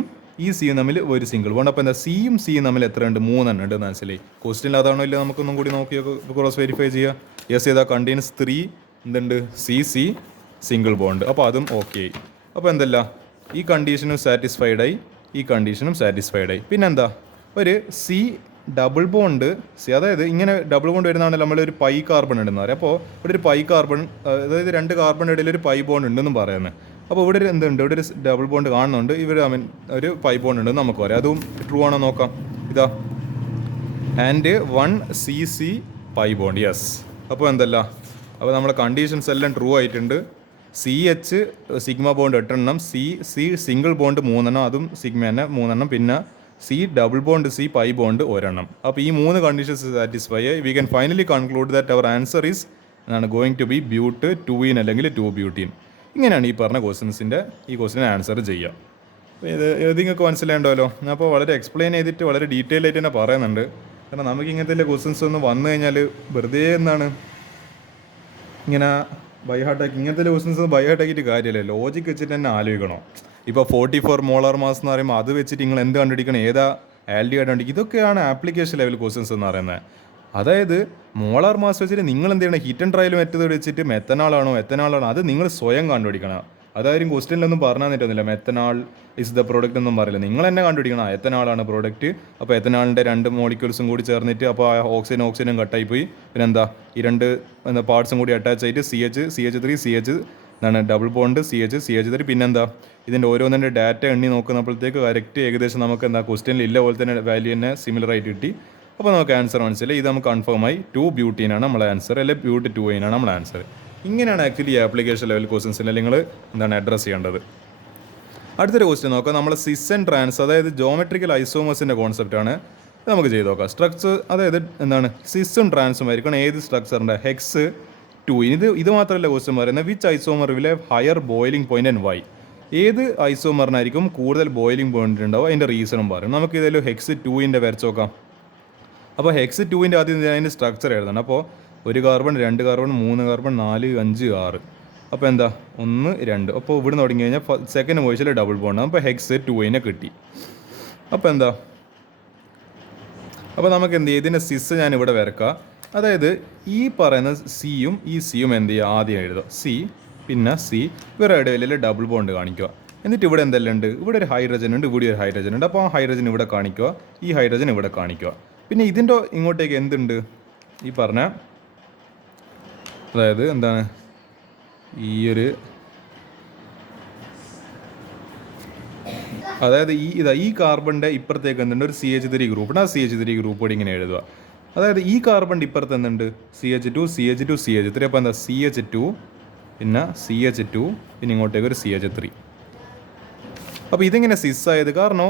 തമ്മിൽ ഒരു സിംഗിൾ ബോണ്ട്. അപ്പോൾ എന്താ സിയും തമ്മിൽ എത്ര ഉണ്ട്, 3 ഉണ്ട് മനസ്സിലായി. ക്വസ്റ്റ്യൻ അതാണോ ഇല്ല നമുക്കൊന്നും കൂടി നോക്കി ക്രോസ് വെരിഫൈ ചെയ്യുക. യെസ്, ഇതാ കണ്ടെയ്ൻസ് 3 എന്തുണ്ട്, CC സിംഗിൾ ബോണ്ട്. അപ്പോൾ അതും ഓക്കെ ആയി. അപ്പോൾ എന്തല്ല, ഈ കണ്ടീഷനും സാറ്റിസ്ഫൈഡായി, ഈ കണ്ടീഷനും സാറ്റിസ്ഫൈഡായി. പിന്നെന്താ, ഒരു C ഡബിൾ ബോണ്ട് അതായത് ഇങ്ങനെ ഡബിൾ ബോണ്ട് വരുന്നതാണല്ലോ നമ്മളൊരു പൈ കാർബൺ ഉണ്ടെന്ന് പറയാം. അപ്പോൾ ഇവിടെ ഒരു പൈ കാർബൺ, അതായത് 2 കാർബൺ ഇടയിൽ ഒരു പൈ ബോണ്ട് ഉണ്ടെന്നും പറയുന്നത്. അപ്പോൾ ഇവിടെ ഒരു എന്തുണ്ട്, ഇവിടെ ഒരു ഡബിൾ ബോണ്ട് കാണുന്നുണ്ട്, ഒരു പൈ ബോണ്ട് ഉണ്ടെന്ന് നമുക്ക് പറയാം. അതും ട്രൂ ആണോ നോക്കാം. ഇതാ and 1 CC pi bond. Yes, അപ്പോൾ എന്തല്ല, അപ്പോൾ നമ്മളെ കണ്ടീഷൻസ് എല്ലാം ട്രൂ ആയിട്ടുണ്ട്. CH സിഗ്മ ബോണ്ട് 8 എണ്ണം, C സിംഗിൾ ബോണ്ട് 3 എണ്ണം, അതും സിഗ്മ തന്നെ 3 എണ്ണം, പിന്നെ C double bond C pi bond 1 എണ്ണം. അപ്പോൾ ഈ 3 കണ്ടീഷൻസ് സാറ്റിസ്ഫൈ ആയി. We can finally conclude that our answer is going to be but 2 അല്ലെങ്കിൽ 2 ബ്യൂട്ടീൻ. ഇങ്ങനെയാണ് ഈ പറഞ്ഞ ക്വസ്റ്റ്യൻസിൻ്റെ ഈ ക്വസ്റ്റിന് ആൻസർ ചെയ്യുക. അപ്പോൾ ഇത് നിങ്ങൾക്ക് മനസ്സിലായിട്ടുണ്ടല്ലോ. അപ്പോൾ വളരെ എക്സ്പ്ലെയിൻ ചെയ്തിട്ട് വളരെ ഡീറ്റെയിൽ ആയിട്ട് തന്നെ പറയുന്നുണ്ട്. കാരണം നമുക്ക് ഇങ്ങനത്തെ ക്വസ്റ്റ്യൻസ് ഒന്നും വന്നു കഴിഞ്ഞാൽ വെറുതെ ഇങ്ങനെ ബൈഹാർട്ടാക്കി, ഇങ്ങനത്തെ ക്വസ്റ്റ്യൻസ് ബൈഹാർട്ടാക്കിയിട്ട് കാര്യമല്ലേ, ലോജിക്ക് വെച്ചിട്ട് തന്നെ ആലോചിക്കണം. ഇപ്പോൾ 44 മോളാർ മാസ് എന്ന് പറയുമ്പോൾ അത് വെച്ചിട്ട് നിങ്ങൾ എന്ത് കണ്ടുപിടിക്കണം, ഏതാ ആൽഡിഹൈഡ് കണ്ടുപിടിക്കും. ഇതൊക്കെയാണ് ആപ്ലിക്കേഷൻ ലെവൽ ക്വസ്റ്റ്യൻസ് എന്ന് പറയുന്നത്. അതായത് മോളാർ മാസ് വെച്ചിട്ട് നിങ്ങൾ എന്ത് ചെയ്യണം, ഹീറ്റ് ആൻഡ് ട്രയൽ മെത്തേഡ് വെച്ചിട്ട് മെത്തനാളാണോ അത് നിങ്ങൾ സ്വയം കണ്ടുപിടിക്കണം. അതായത് ക്വസ്റ്റ്യനിലൊന്നും പറഞ്ഞു തന്നിട്ടൊന്നുമില്ല മെത്തനാൾ ഇസ് ദ പ്രോഡക്റ്റ് ഒന്നും പറയില്ല, നിങ്ങൾ തന്നെ കണ്ടുപിടിക്കണം എത്തനാളാണ് പ്രോഡക്റ്റ്. അപ്പോൾ എത്തനാളിൻ്റെ 2 മോളിക്യൂൾസും കൂടി ചേർന്നിട്ട് അപ്പോൾ ആ ഓക്സിജനും കട്ടായി പോയി. പിന്നെ ഈ 2 പാർട്സും കൂടി അറ്റാച്ച് ആയിട്ട് CH3 CH double bond CH3. പിന്നെന്താ ഇതിൻ്റെ ഓരോന്നിൻ്റെ ഡാറ്റ എണ്ണി നോക്കുന്നപ്പോഴത്തേക്ക് കറക്റ്റ് ഏകദേശം നമുക്ക് ക്വസ്റ്റ്യനിൽ ഇല്ല പോലെ തന്നെ വാല്യൂ തന്നെ സിമിലർ ആയിട്ട് കിട്ടി. അപ്പോൾ നമുക്ക് ആൻസർ മനസ്സിലായി. ഇത് നമുക്ക് കൺഫേം ആയി 2 ബ്യൂട്ടീനാണ് നമ്മളെ ആൻസർ, അല്ലെങ്കിൽ ബ്യൂട്ടി 2 ആണ് നമ്മളെ ആൻസർ. ഇങ്ങനെയാണ് ആക്ച്വലി ഈ ആപ്ലിക്കേഷൻ ലെവൽ ക്വസ്റ്റൻസിൽ നിങ്ങൾ അഡ്രസ്സ് ചെയ്യേണ്ടത്. അടുത്തൊരു ക്വസ്റ്റ്യൻ നോക്കാം. നമ്മൾ സിസ് ആൻഡ് ട്രാൻസ്, അതായത് ജോമെട്രിക്കൽ ഐസോമേഴ്സിൻ്റെ കോൺസെപ്റ്റാണ്. നമുക്ക് ചെയ്ത് നോക്കാം. സ്ട്രക്ചർ, അതായത് സിസും ട്രാൻസും ആയിരിക്കണം ഏത് സ്ട്രക്ചറിൻ്റെ ഹെക്സ് 2. ഇത് മാത്രമല്ല ക്വസ്റ്റ്യൻ പറയുന്നത് which isomer will have higher boiling point and why. ഏത് ഐസോമറിനായിരിക്കും കൂടുതൽ ബോയിലിംഗ് പോയിന്റ് ഉണ്ടാവും, അതിൻ്റെ റീസണും പറയും. നമുക്ക് ഇതിൽ ഹെക്സ് 2 വരച്ച് നോക്കാം. അപ്പോൾ ഹെക്സ് 2 ആദ്യം അതിൻ്റെ സ്ട്രക്ചർ എഴുതണം. അപ്പോൾ 1 കാർബൺ 2 കാർബൺ 3 കാർബൺ 4 5 6. അപ്പോൾ എന്താ 1 2. അപ്പോൾ ഇവിടെ നിന്ന് തുടങ്ങി കഴിഞ്ഞാൽ സെക്കൻഡ് വോയിസിൽ ഡബിൾ ബോണ്ട്. അപ്പോൾ ഹെക്സ് 2 കിട്ടി. അപ്പോൾ എന്താ, അപ്പോൾ നമുക്ക് എന്ത് ചെയ്യും, ഇതിൻ്റെ സിസ് ഞാൻ ഇവിടെ വരക്കാം. അതായത് ഈ പറയുന്ന സിയും ഈ സിയും എന്ത് ചെയ്യുക, ആദ്യം എഴുതുക. സി പിന്നെ സി, ഇവരുടെ ഇടയിൽ ഡബിൾ ബോണ്ട് കാണിക്കുക. എന്നിട്ട് ഇവിടെ എന്തെല്ലാം ഉണ്ട്, ഇവിടെ ഒരു ഹൈഡ്രജൻ ഉണ്ട്, ഇവിടെ ഒരു ഹൈഡ്രജൻ ഉണ്ട്. അപ്പോൾ ആ ഹൈഡ്രജൻ ഇവിടെ കാണിക്കുക, ഈ ഹൈഡ്രജൻ ഇവിടെ കാണിക്കുക. പിന്നെ ഇതിൻ്റെ ഇങ്ങോട്ടേക്ക് എന്തുണ്ട്, ഈ പറഞ്ഞ അതായത് ഈ ഒരു, അതായത് ഈ കാർബണിൻ്റെ ഇപ്പുറത്തേക്ക് എന്തുണ്ട്, ഒരു CH3 ഗ്രൂപ്പ് ഉണ്ട്. ആ CH3 ഗ്രൂപ്പ് കൂടി ഇങ്ങനെ എഴുതുക. അതായത് ഈ കാർബണിൻ്റെ ഇപ്പുറത്ത് എന്തുണ്ട്, CH2 CH2 CH3. അപ്പോൾ എന്താ CH2 പിന്നെ CH2 പിന്നെ ഇങ്ങോട്ടേക്ക് ഒരു CH3. അപ്പോൾ ഇതിങ്ങനെ സിസ്സായത് കാരണം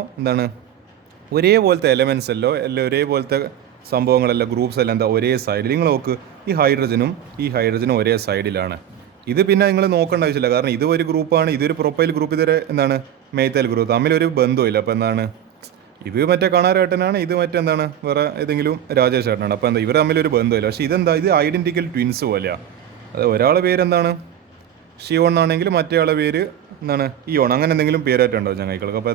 ഒരേപോലത്തെ എലമെൻസ് അല്ലോ, ഒരേപോലത്തെ സംഭവങ്ങളല്ല, ഗ്രൂപ്പ്സ് എല്ലാം ഒരേ സൈഡിൽ. നിങ്ങൾ നോക്ക്, ഈ ഹൈഡ്രജനും ഒരേ സൈഡിലാണ്. ഇത് പിന്നെ നിങ്ങൾ നോക്കേണ്ട ആവശ്യമില്ല, കാരണം ഇത് ഒരു ഗ്രൂപ്പാണ്, ഇതൊരു പ്രൊപ്പൈൽ ഗ്രൂപ്പ്, ഇതൊരു മെയ്തൈൽ ഗ്രൂപ്പ്, തമ്മിലൊരു ബന്ധമില്ല. അപ്പോൾ ഇത് മറ്റേ കണാരേട്ടനാണ്, ഇത് വേറെ ഏതെങ്കിലും രാജേഷ് ഏട്ടനാണ്. അപ്പോൾ ഇവർ തമ്മിലൊരു ബന്ധമില്ല. പക്ഷേ ഇത് ഐഡൻറ്റിക്കൽ ട്വിൻസ് പോലെയാണ്. അത് ഒരാളുടെ പേര് ഷിയോൺ എന്നാണെങ്കിൽ മറ്റേ ആളുടെ പേര് ഇയോൺ, അങ്ങനെ എന്തെങ്കിലും പേരായിട്ടുണ്ടാവും ഞങ്ങൾക്ക്. അപ്പോൾ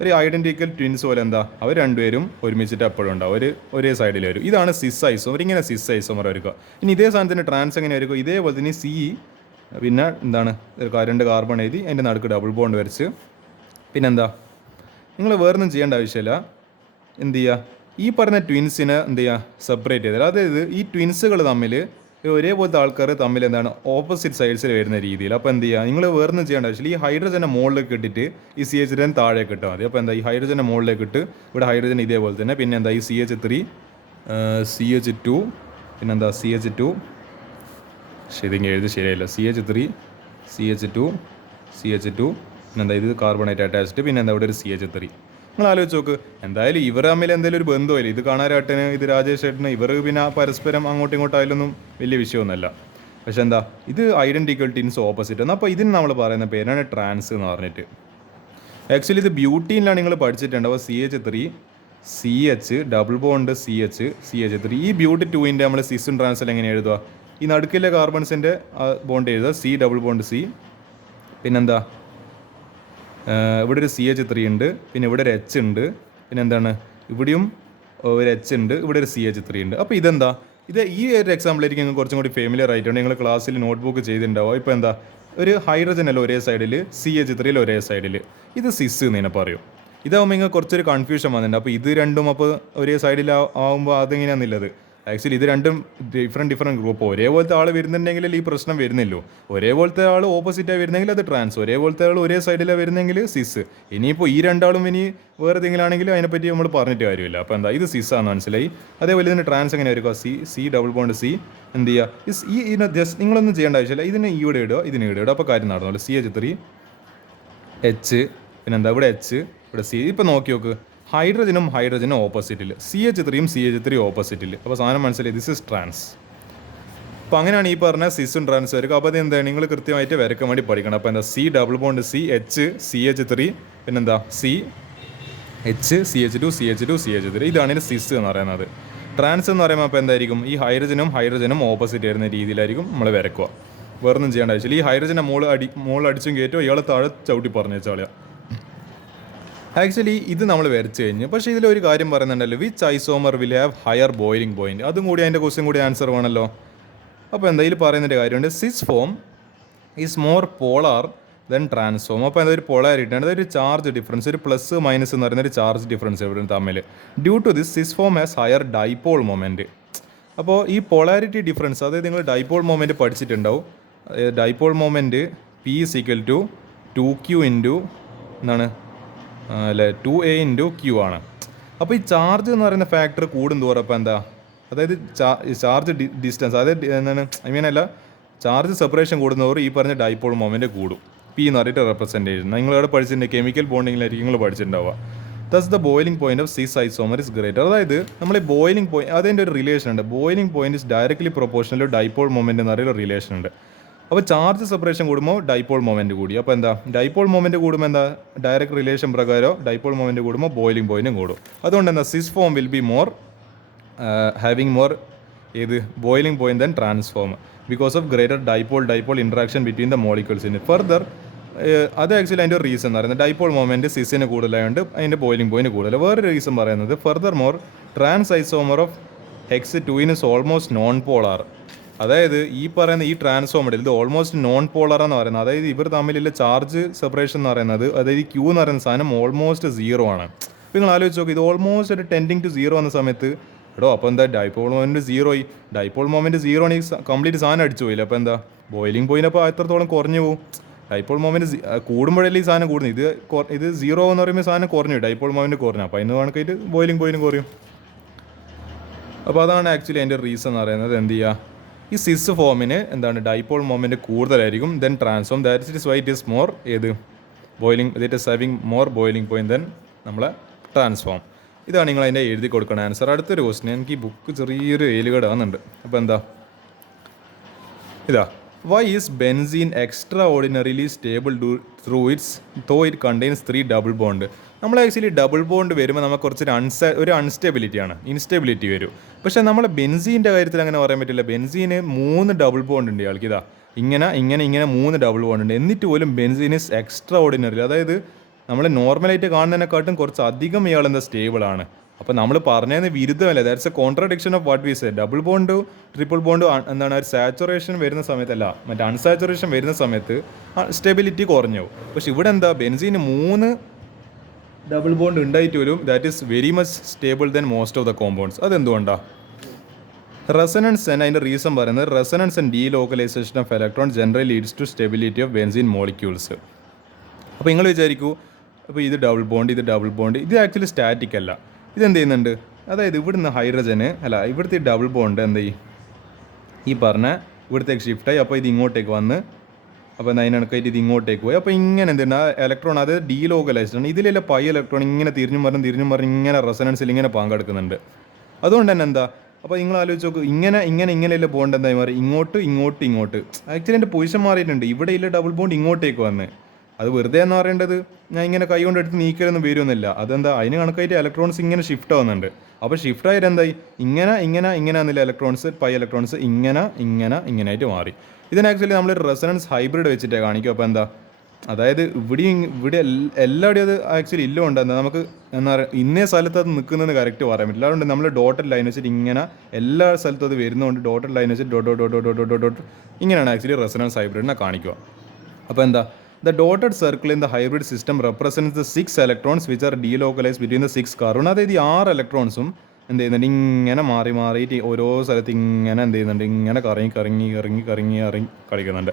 ഒരു ഐഡൻറ്റിക്കൽ ട്വിൻസ് പോലെ അവർ രണ്ടുപേരും ഒരുമിച്ചിട്ട് എപ്പോഴും ഉണ്ടാവും, ഒരേ സൈഡിൽ വരും. ഇതാണ് സിസ് ഐസോമർ. ഇങ്ങനെ സിസ് ഐസോമർ വരിക. ഇനി ഇതേ സാധനത്തിന് ട്രാൻസ് എങ്ങനെ വരിക, ഇതേപോലെ തന്നെ സി പിന്നെ 2 കാർബൺ എഴുതി അതിൻ്റെ നടുക്ക് ഡബിൾ ബോണ്ട് വരച്ച്. പിന്നെന്താ, നിങ്ങൾ വേറൊന്നും ചെയ്യേണ്ട ആവശ്യമില്ല. എന്ത് ചെയ്യുക, ഈ പറഞ്ഞ ട്വിൻസിനെ സെപ്പറേറ്റ് ചെയ്താൽ, അതായത് ഈ ട്വിൻസുകൾ തമ്മിൽ ഒരേപോലത്തെ ആൾക്കാർ തമ്മിൽ ഓപ്പോസിറ്റ് സൈഡ്സിൽ വരുന്ന രീതിയിൽ. അപ്പോൾ എന്ത് ചെയ്യുക, നിങ്ങൾ വേറൊന്നും ചെയ്യേണ്ട ആവശ്യമില്ല. ഈ ഹൈഡ്രജൻ്റെ മുകളിലേക്ക് ഇട്ടിട്ട് ഈ CH3 താഴേക്ക് ഇട്ടാൽ മതി. അപ്പോൾ ഈ ഹൈഡ്രജൻ്റെ മുകളിലേക്ക് ഇട്ട് ഇവിടെ ഹൈഡ്രജൻ ഇതേപോലെ തന്നെ. പിന്നെ ഈ CH3 CH2 പിന്നെന്താ CH2 ശരിയെങ്കിൽ എഴുതി ശരിയായില്ല. CH3 CH2 പിന്നെന്താ ഇത് കാർബണേറ്റ് അറ്റാച്ച്ഡ്. പിന്നെ ഇവിടെ ഒരു CH3. നിങ്ങൾ ആലോചിച്ച് നോക്ക്, എന്തായാലും ഇവർ തമ്മിൽ എന്തെങ്കിലും ഒരു ബന്ധമില്ല. ഇത് കാണാരേട്ടന് ഇത് രാജേഷ് ഏട്ടന്, ഇവർ പിന്നെ പരസ്പരം അങ്ങോട്ടും ഇങ്ങോട്ടും ആയാലൊന്നും വലിയ വിഷയമൊന്നുമല്ല. പക്ഷെ ഇത് ഐഡൻറ്റിക്കൽ ട്വിൻസ് ഓപ്പോസിറ്റ് ആണ്. അപ്പോൾ ഇതിന് നമ്മൾ പറയുന്ന പേരാണ് ട്രാൻസ് എന്ന് പറഞ്ഞിട്ട്. ആക്ച്വലി ഇത് ബ്യൂട്ടീനിലാണ് നിങ്ങൾ പഠിച്ചിട്ടുണ്ട്. അപ്പോൾ CH3 CH double bond CH3. ഈ ബ്യൂട്ടി 2 നമ്മൾ സിസും ട്രാൻസിൽ എങ്ങനെ എഴുതുക, ഈ നടുക്കിലെ കാർബൺസിൻ്റെ ബോണ്ട് എഴുതുക, C ഡബിൾ ബോണ്ട് C. പിന്നെന്താ, ഇവിടെ ഒരു CH3 ഉണ്ട്, പിന്നെ ഇവിടെ ഒരു H ഉണ്ട്, പിന്നെ ഇവിടെയും ഒരു H ഉണ്ട്, ഇവിടെ ഒരു CH3 ഉണ്ട്. അപ്പോൾ ഇത് ഈ ഒരു എക്സാമ്പിളായിരിക്കും നിങ്ങൾക്ക് കുറച്ചും കൂടി ഫെമിലിയർ ആയിട്ടുണ്ട്. നിങ്ങൾ ക്ലാസ്സിൽ നോട്ട്ബുക്ക് ചെയ്തിട്ടുണ്ടാവുക. ഇപ്പോൾ ഒരു ഹൈഡ്രജൻ അല്ല ഒരേ സൈഡിൽ, CH3 ഒരേ സൈഡിൽ. ഇത് സിസ് എന്ന് പറയും. ഇതാവുമ്പോൾ നിങ്ങൾക്ക് കുറച്ചൊരു കൺഫ്യൂഷൻ വന്നിട്ടുണ്ട്. അപ്പോൾ ഇത് രണ്ടും അപ്പോൾ ഒരേ സൈഡിൽ ആവുമ്പോൾ അതെങ്ങനെയാണെന്നുള്ളത്. ആക്ച്വലി ഇത് രണ്ടും ഡിഫറെൻറ്റ് ഗ്രൂപ്പ്. ഒരേപോലത്തെ ആൾ വരുന്നുണ്ടെങ്കിൽ ഈ പ്രശ്നം വരുന്നില്ലോ. ഒരേപോലത്തെ ആൾ ഓപ്പോസിറ്റായി വരുന്നെങ്കിൽ അത് ട്രാൻസ്, ഒരേപോലത്തെ ആൾ ഒരേ സൈഡിലാണ് വരുന്നെങ്കിൽ സിസ്. ഇനിയിപ്പോൾ ഈ രണ്ടാളും ഇനി വേറെ എന്തെങ്കിലും ആണെങ്കിൽ അതിനെപ്പറ്റി നമ്മൾ പറഞ്ഞിട്ട് കാര്യമില്ല. അപ്പോൾ ഇത് സിസ്സാന്ന് മനസ്സിലായി. അതേപോലെ ഇതിന് ട്രാൻസ് എങ്ങനെ വരിക, C ഡബിൾ ബോണ്ട് C. എന്ത് ചെയ്യുക, ജസ്റ്റ് നിങ്ങളൊന്നും ചെയ്യേണ്ട ആവശ്യമില്ല. ഇതിന് ഇവിടെ ഇടുക, ഇതിന് ഇവിടെ ഇടുക. അപ്പോൾ കാര്യം നടന്നല്ലോ. CH3 H പിന്നെന്താ ഇവിടെ H ഇവിടെ C. ഇപ്പോൾ നോക്കി നോക്ക്, ഹൈഡ്രജനും ഓപ്പോസിറ്റിൽ, CH3 ഓപ്പോസിറ്റിൽ. അപ്പോൾ സാധനം മനസ്സിലായി, ദിസ് ഇസ് ട്രാൻസ്. അപ്പോൾ അങ്ങനെയാണ് ഈ പറഞ്ഞ സിസും ട്രാൻസ് വരിക. അപ്പോൾ അത് നിങ്ങൾ കൃത്യമായിട്ട് വരയ്ക്കാൻ വേണ്ടി പഠിക്കണം. അപ്പോൾ C double bond C H CH3 പിന്നെന്താ C H CH2 CH3. ഇതാണ് ഇതിന് സിസ് എന്ന് പറയുന്നത്. ട്രാൻസ് എന്ന് പറയുമ്പോൾ അപ്പോൾ എന്തായിരിക്കും, ഈ ഹൈഡ്രജനും ഓപ്പോസിറ്റ് വരുന്ന രീതിയിലായിരിക്കും നമ്മൾ വരയ്ക്കുക. വേറൊന്നും ചെയ്യേണ്ട ആവശ്യമില്ല. ഈ ഹൈഡ്രജനെ മോൾ അടിച്ചും കയറ്റുമോ, ഇയാളെ താഴെ ചവിട്ടി പറഞ്ഞു വെച്ചാളിയാ. ആക്ച്വലി ഇത് നമ്മൾ വരച്ച് കഴിഞ്ഞ്, പക്ഷേ ഇതിലൊരു കാര്യം പറയുന്നുണ്ടല്ലോ, which isomer will have higher boiling point. അതും കൂടി അതിൻ്റെ ക്വസ്റ്റ്യൻ കൂടി ആൻസർ വേണമല്ലോ. അപ്പോൾ എന്തായാലും പറയുന്നൊരു കാര്യമുണ്ട്, cis form is more polar than trans form. അപ്പോൾ അതൊരു പോളാരിറ്റി ആണ്, അതൊരു ചാർജ് ഡിഫറൻസ്, ഒരു പ്ലസ് മൈനസ് എന്ന് പറയുന്ന ഒരു ചാർജ് ഡിഫറൻസ് ഇവരും തമ്മിൽ. Due to this cis form has higher dipole moment. അപ്പോൾ ഈ പോളാരിറ്റി ഡിഫറൻസ്, അതായത് നിങ്ങൾ ഡൈപോൾ മൊമെൻറ്റ് പഠിച്ചിട്ടുണ്ടാവും. Dipole moment P = 2Q × 2A × Q ആണ്. അപ്പോൾ ഈ ചാർജ് എന്ന് പറയുന്ന ഫാക്ടർ കൂടുന്തോറും അപ്പോൾ എന്താ, അതായത് ചാർജ് ഡിസ്റ്റൻസ്, അതായത് എന്താണ് ഐ മീൻ അല്ല, ചാർജ് സെപ്പറേഷൻ കൂടുന്നവർ ഈ പറഞ്ഞ ഡൈപോൾ മൊമെൻറ്റ് കൂടും. പി എന്ന് പറഞ്ഞിട്ട് റെപ്രസെൻറ്റേഷൻ നിങ്ങളിവിടെ പഠിച്ചിട്ടുണ്ട്, കെമിക്കൽ ബോണ്ടിങ്ങിലായിരിക്കും നിങ്ങൾ പഠിച്ചിട്ടുണ്ടാവുക. Thus the boiling point of cis isomer is greater. അതായത് നമ്മൾ ഈ ബോയിലിംഗ് പോയിന്റ്, അതിൻ്റെ ഒരു റിലേഷൻ ഉണ്ട്. Boiling point is directly proportional to dipole moment എന്ന് പറയുന്ന റിലേഷൻ ഉണ്ട്. അപ്പോൾ ചാർജ് സെപ്പറേഷൻ കൂടുമ്പോൾ ഡൈപോൾ മൊമെൻറ്റ് കൂടി. അപ്പോൾ എന്താ, ഡൈപോൾ മൊമെൻറ്റ് കൂടുമ്പോൾ എന്താ, ഡയറക്റ്റ് റിലേഷൻ പ്രകാരം ഡൈപോൾ മൊമെൻറ്റ് കൂടുമ്പോൾ ബോയിലിംഗ് പോയിന്റും കൂടും. അതുകൊണ്ട് എന്താ, cis form will be more having more ഏത് boiling point than transform because of greater dipole interaction between the molecules in further. അത് ആക്ച്വലി അതിൻ്റെ ഒരു റീസൺ എന്ന് പറയുന്നത് ഡൈപോൾ മൊമെൻറ്റ് സിസിന് കൂടുതലായതുകൊണ്ട് അതിൻ്റെ ബോയിലിംഗ് പോയിന്റ് കൂടുതൽ. വേറൊരു റീസൺ പറയുന്നത് furthermore trans isomer of hex 2 is almost non polar. അതായത് ഈ പറയുന്ന ഈ ട്രാൻസ്ഫോമറിൽ ഇത് ഓൾമോസ്റ്റ് നോൺ പോളർ എന്ന് പറയുന്നത്, അതായത് ഇവർ തമ്മിലുള്ള ചാർജ് സെപ്പറേഷൻ എന്ന് പറയുന്നത്, അതായത് ഈ ക്യൂ എന്ന് പറയുന്ന സാധനം ഓൾമോസ്റ്റ് 0 ആണ്. അപ്പോൾ നിങ്ങൾ ആലോചിച്ച് നോക്കി, ഇത് ഓൾമോസ്റ്റ് ഒരു ടെൻഡിങ് ടു 0 എന്ന സമയത്ത് എടോ അപ്പോൾ എന്താ ഡൈപോൾ മൊമെൻറ്റ് 0 ആയി. ഡൈപോൾ മൊമെൻറ്റ് 0 ആണെങ്കിൽ കംപ്ലീറ്റ് സാധനം അടിച്ചു പോയില്ല. അപ്പോൾ എന്താ ബോയിലിംഗ് പോയിന്റ് അപ്പോൾ എത്രത്തോളം കുറഞ്ഞു പോകും. ഡൈപോൾ മൊമെൻറ്റ് കൂടുമ്പോഴല്ലേ ഈ സാധനം കൂടുന്നു. ഇത് 0 എന്ന് പറയുമ്പോൾ സാധനം കുറഞ്ഞു, ഡൈപോൾ മൊമെൻറ്റ് കുറഞ്ഞു. അപ്പോൾ അതിന് കണക്കായിട്ട് ബോയിലിംഗ് പോയിന്റ് കുറയും. അപ്പോൾ അതാണ് ആക്ച്വലി അതിൻ്റെ റീസൺ എന്ന് പറയുന്നത്. എന്ത് ചെയ്യുക, ഈ സിസ് ഫോമിന് എന്താണ് ഡൈപോൾ മൊമെൻറ്റ് കൂടുതലായിരിക്കും than trans form. That is why it is more ഏത് boiling, it is having more boiling point than നമ്മളെ ട്രാൻസ്ഫോം. ഇതാണ് നിങ്ങൾ അതിൻ്റെ എഴുതി കൊടുക്കുന്ന ആൻസർ. അടുത്തൊരു ക്വസ്റ്റ്യൻ, എനിക്ക് ഈ ബുക്ക് ചെറിയൊരു ഏലുകേട് ആകുന്നുണ്ട്. അപ്പോൾ എന്താ ഇതാ, why is benzene extraordinarily stable through its though it contains 3 double bond. നമ്മൾ ആക്ച്വലി ഡബിൾ ബോണ്ട് വരുമ്പോൾ നമുക്ക് കുറച്ചൊരു ഒരു അൺസ്റ്റെബിലിറ്റിയാണ്, ഇൻസ്റ്റെബിലിറ്റി വരും. പക്ഷേ നമ്മളെ ബെൻസീൻ്റെ കാര്യത്തിൽ അങ്ങനെ പറയാൻ പറ്റില്ല. ബെൻസീന് 3 ഡബിൾ ബോണ്ട് ഉണ്ട് ഇയാൾക്ക്. ഇതാ ഇങ്ങനെ 3 ഡബിൾ ബോണ്ട് ഉണ്ട്. എന്നിട്ട് പോലും ബെൻസീൻ ഇസ് എക്സ്ട്രാ ഓർഡിനറി, അതായത് നമ്മൾ നോർമലായിട്ട് കാണുന്നതിനെക്കാട്ടും കുറച്ച് അധികം ഇയാൾ എന്താ സ്റ്റേബിളാണ്. അപ്പോൾ നമ്മൾ പറഞ്ഞതിന് വിരുദ്ധമല്ല, that's a contradiction of what we say. Double bond triple bond എന്താണ്, ഒരു സാച്ചുറേഷൻ വരുന്ന സമയത്തല്ല, മറ്റേ അൺസാച്ചുറേഷൻ വരുന്ന സമയത്ത് സ്റ്റെബിലിറ്റി കുറഞ്ഞു. പക്ഷെ ഇവിടെ എന്താ, ബെൻസീന് 3 ഡബിൾ ബോണ്ട് ഉണ്ടായിട്ട് വരും. That is very much stable then most of the compounds. അതെന്തുകൊണ്ടാണ്? റെസനൻസ് ആൻഡ് അതിൻ്റെ റീസൺ പറയുന്നത് resonance and delocalisation of electron generally leads to stability of benzene molecules. അപ്പോൾ നിങ്ങൾ വിചാരിക്കൂ, അപ്പോൾ ഇത് ഡബിൾ ബോണ്ട്, ഇത് ആക്ച്വലി സ്റ്റാറ്റിക് അല്ല. ഇതെന്ത് ചെയ്യുന്നുണ്ട്, അതായത് ഇവിടുന്ന് ഹൈഡ്രജന് അല്ല, ഇവിടുത്തെ ഡബിൾ ബോണ്ട് എന്ത് ചെയ്യും, ഈ പറഞ്ഞ ഇവിടത്തേക്ക് ഷിഫ്റ്റായി. അപ്പോൾ ഇത് ഇങ്ങോട്ടേക്ക് വന്ന്, അപ്പോൾ അതിനടക്കായിട്ട് ഇത് ഇങ്ങോട്ടേക്ക് പോയി. അപ്പോൾ ഇങ്ങനെ എന്തുണ്ട്, ആ ഇലക്ട്രോൺ അത് ഡീലോക്കലൈസ്ഡ് ആണ്. ഇതിലുള്ള പൈ ഇലക്ട്രോൺ ഇങ്ങനെ തിരിഞ്ഞും പറഞ്ഞ് ഇങ്ങനെ റെസനൻസിൽ ഇങ്ങനെ പങ്കെടുക്കുന്നുണ്ട്. അതുകൊണ്ട് തന്നെ എന്താ, അപ്പോൾ നിങ്ങൾ ആലോചിച്ച് നോക്കും, ഇങ്ങനെയുള്ള ബോണ്ട് എന്തായി മാറി, ഇങ്ങോട്ട്. ആക്ച്വലി എൻ്റെ പൊസിഷൻ മാറിയിട്ടുണ്ട്. ഇവിടെ ഇല്ല ഡബിൾ ബോണ്ട് ഇങ്ങോട്ടേക്ക് വന്ന്, അത് വെറുതെ എന്ന് പറയേണ്ടത് ഞാൻ ഇങ്ങനെ കൈ കൊണ്ട് എടുത്ത് നീക്കലൊന്നും വരുമെന്നില്ല. അതെന്താ, അതിന് കണക്കായിട്ട് ഇലക്ട്രോൺസ് ഇങ്ങനെ ഷിഫ്റ്റ് ആവുന്നുണ്ട്. അപ്പോൾ ഷിഫ്റ്റ് ആയിട്ട് എന്തായി, ഇങ്ങനെ എന്നില്ല ഇലക്ട്രോൺസ്, പൈ ഇലക്ട്രോൺസ് ഇങ്ങനെയായിട്ട് മാറി. ഇതിന് ആക്ച്വലി നമ്മളൊരു റെസനൻസ് ഹൈബ്രിഡ് വെച്ചിട്ടേ കാണിക്കും. അപ്പോൾ എന്താ, അതായത് ഇവിടെ എല്ലാവിടെയും അത് ആക്ച്വലി ഇല്ലുണ്ട്. എന്താ നമുക്ക് എന്താ പറയുക, ഇന്നേ സ്ഥലത്ത് അത് നിൽക്കുന്നതെന്ന് കറക്റ്റ് പറയാൻ പറ്റില്ല. അതുകൊണ്ട് നമ്മൾ ഡോട്ടഡ് ലൈൻ വെച്ചിട്ട് ഇങ്ങനെ എല്ലാ സ്ഥലത്തും അത് വരുന്നതുകൊണ്ട് ഡോട്ടഡ് ലൈൻ വെച്ചിട്ട് ഡോട്ട് ഇങ്ങനെയാണ് ആക്ച്വലി റെസനൻസ് ഹൈബ്രിഡിനെ കാണിക്കുക. അപ്പോൾ എന്താ, the dotted circle in the hybrid system represents the 6 electrons which are delocalized between the 6 carbon. അതായത് ഈ 6 ഇലക്ട്രോൺസും എന്ത് ചെയ്യുന്നുണ്ട്, ഇങ്ങനെ മാറിയിട്ട് ഓരോ സ്ഥലത്ത് ഇങ്ങനെ എന്ത് ചെയ്യുന്നുണ്ട്, ഇങ്ങനെ കറങ്ങി കളിക്കുന്നുണ്ട്.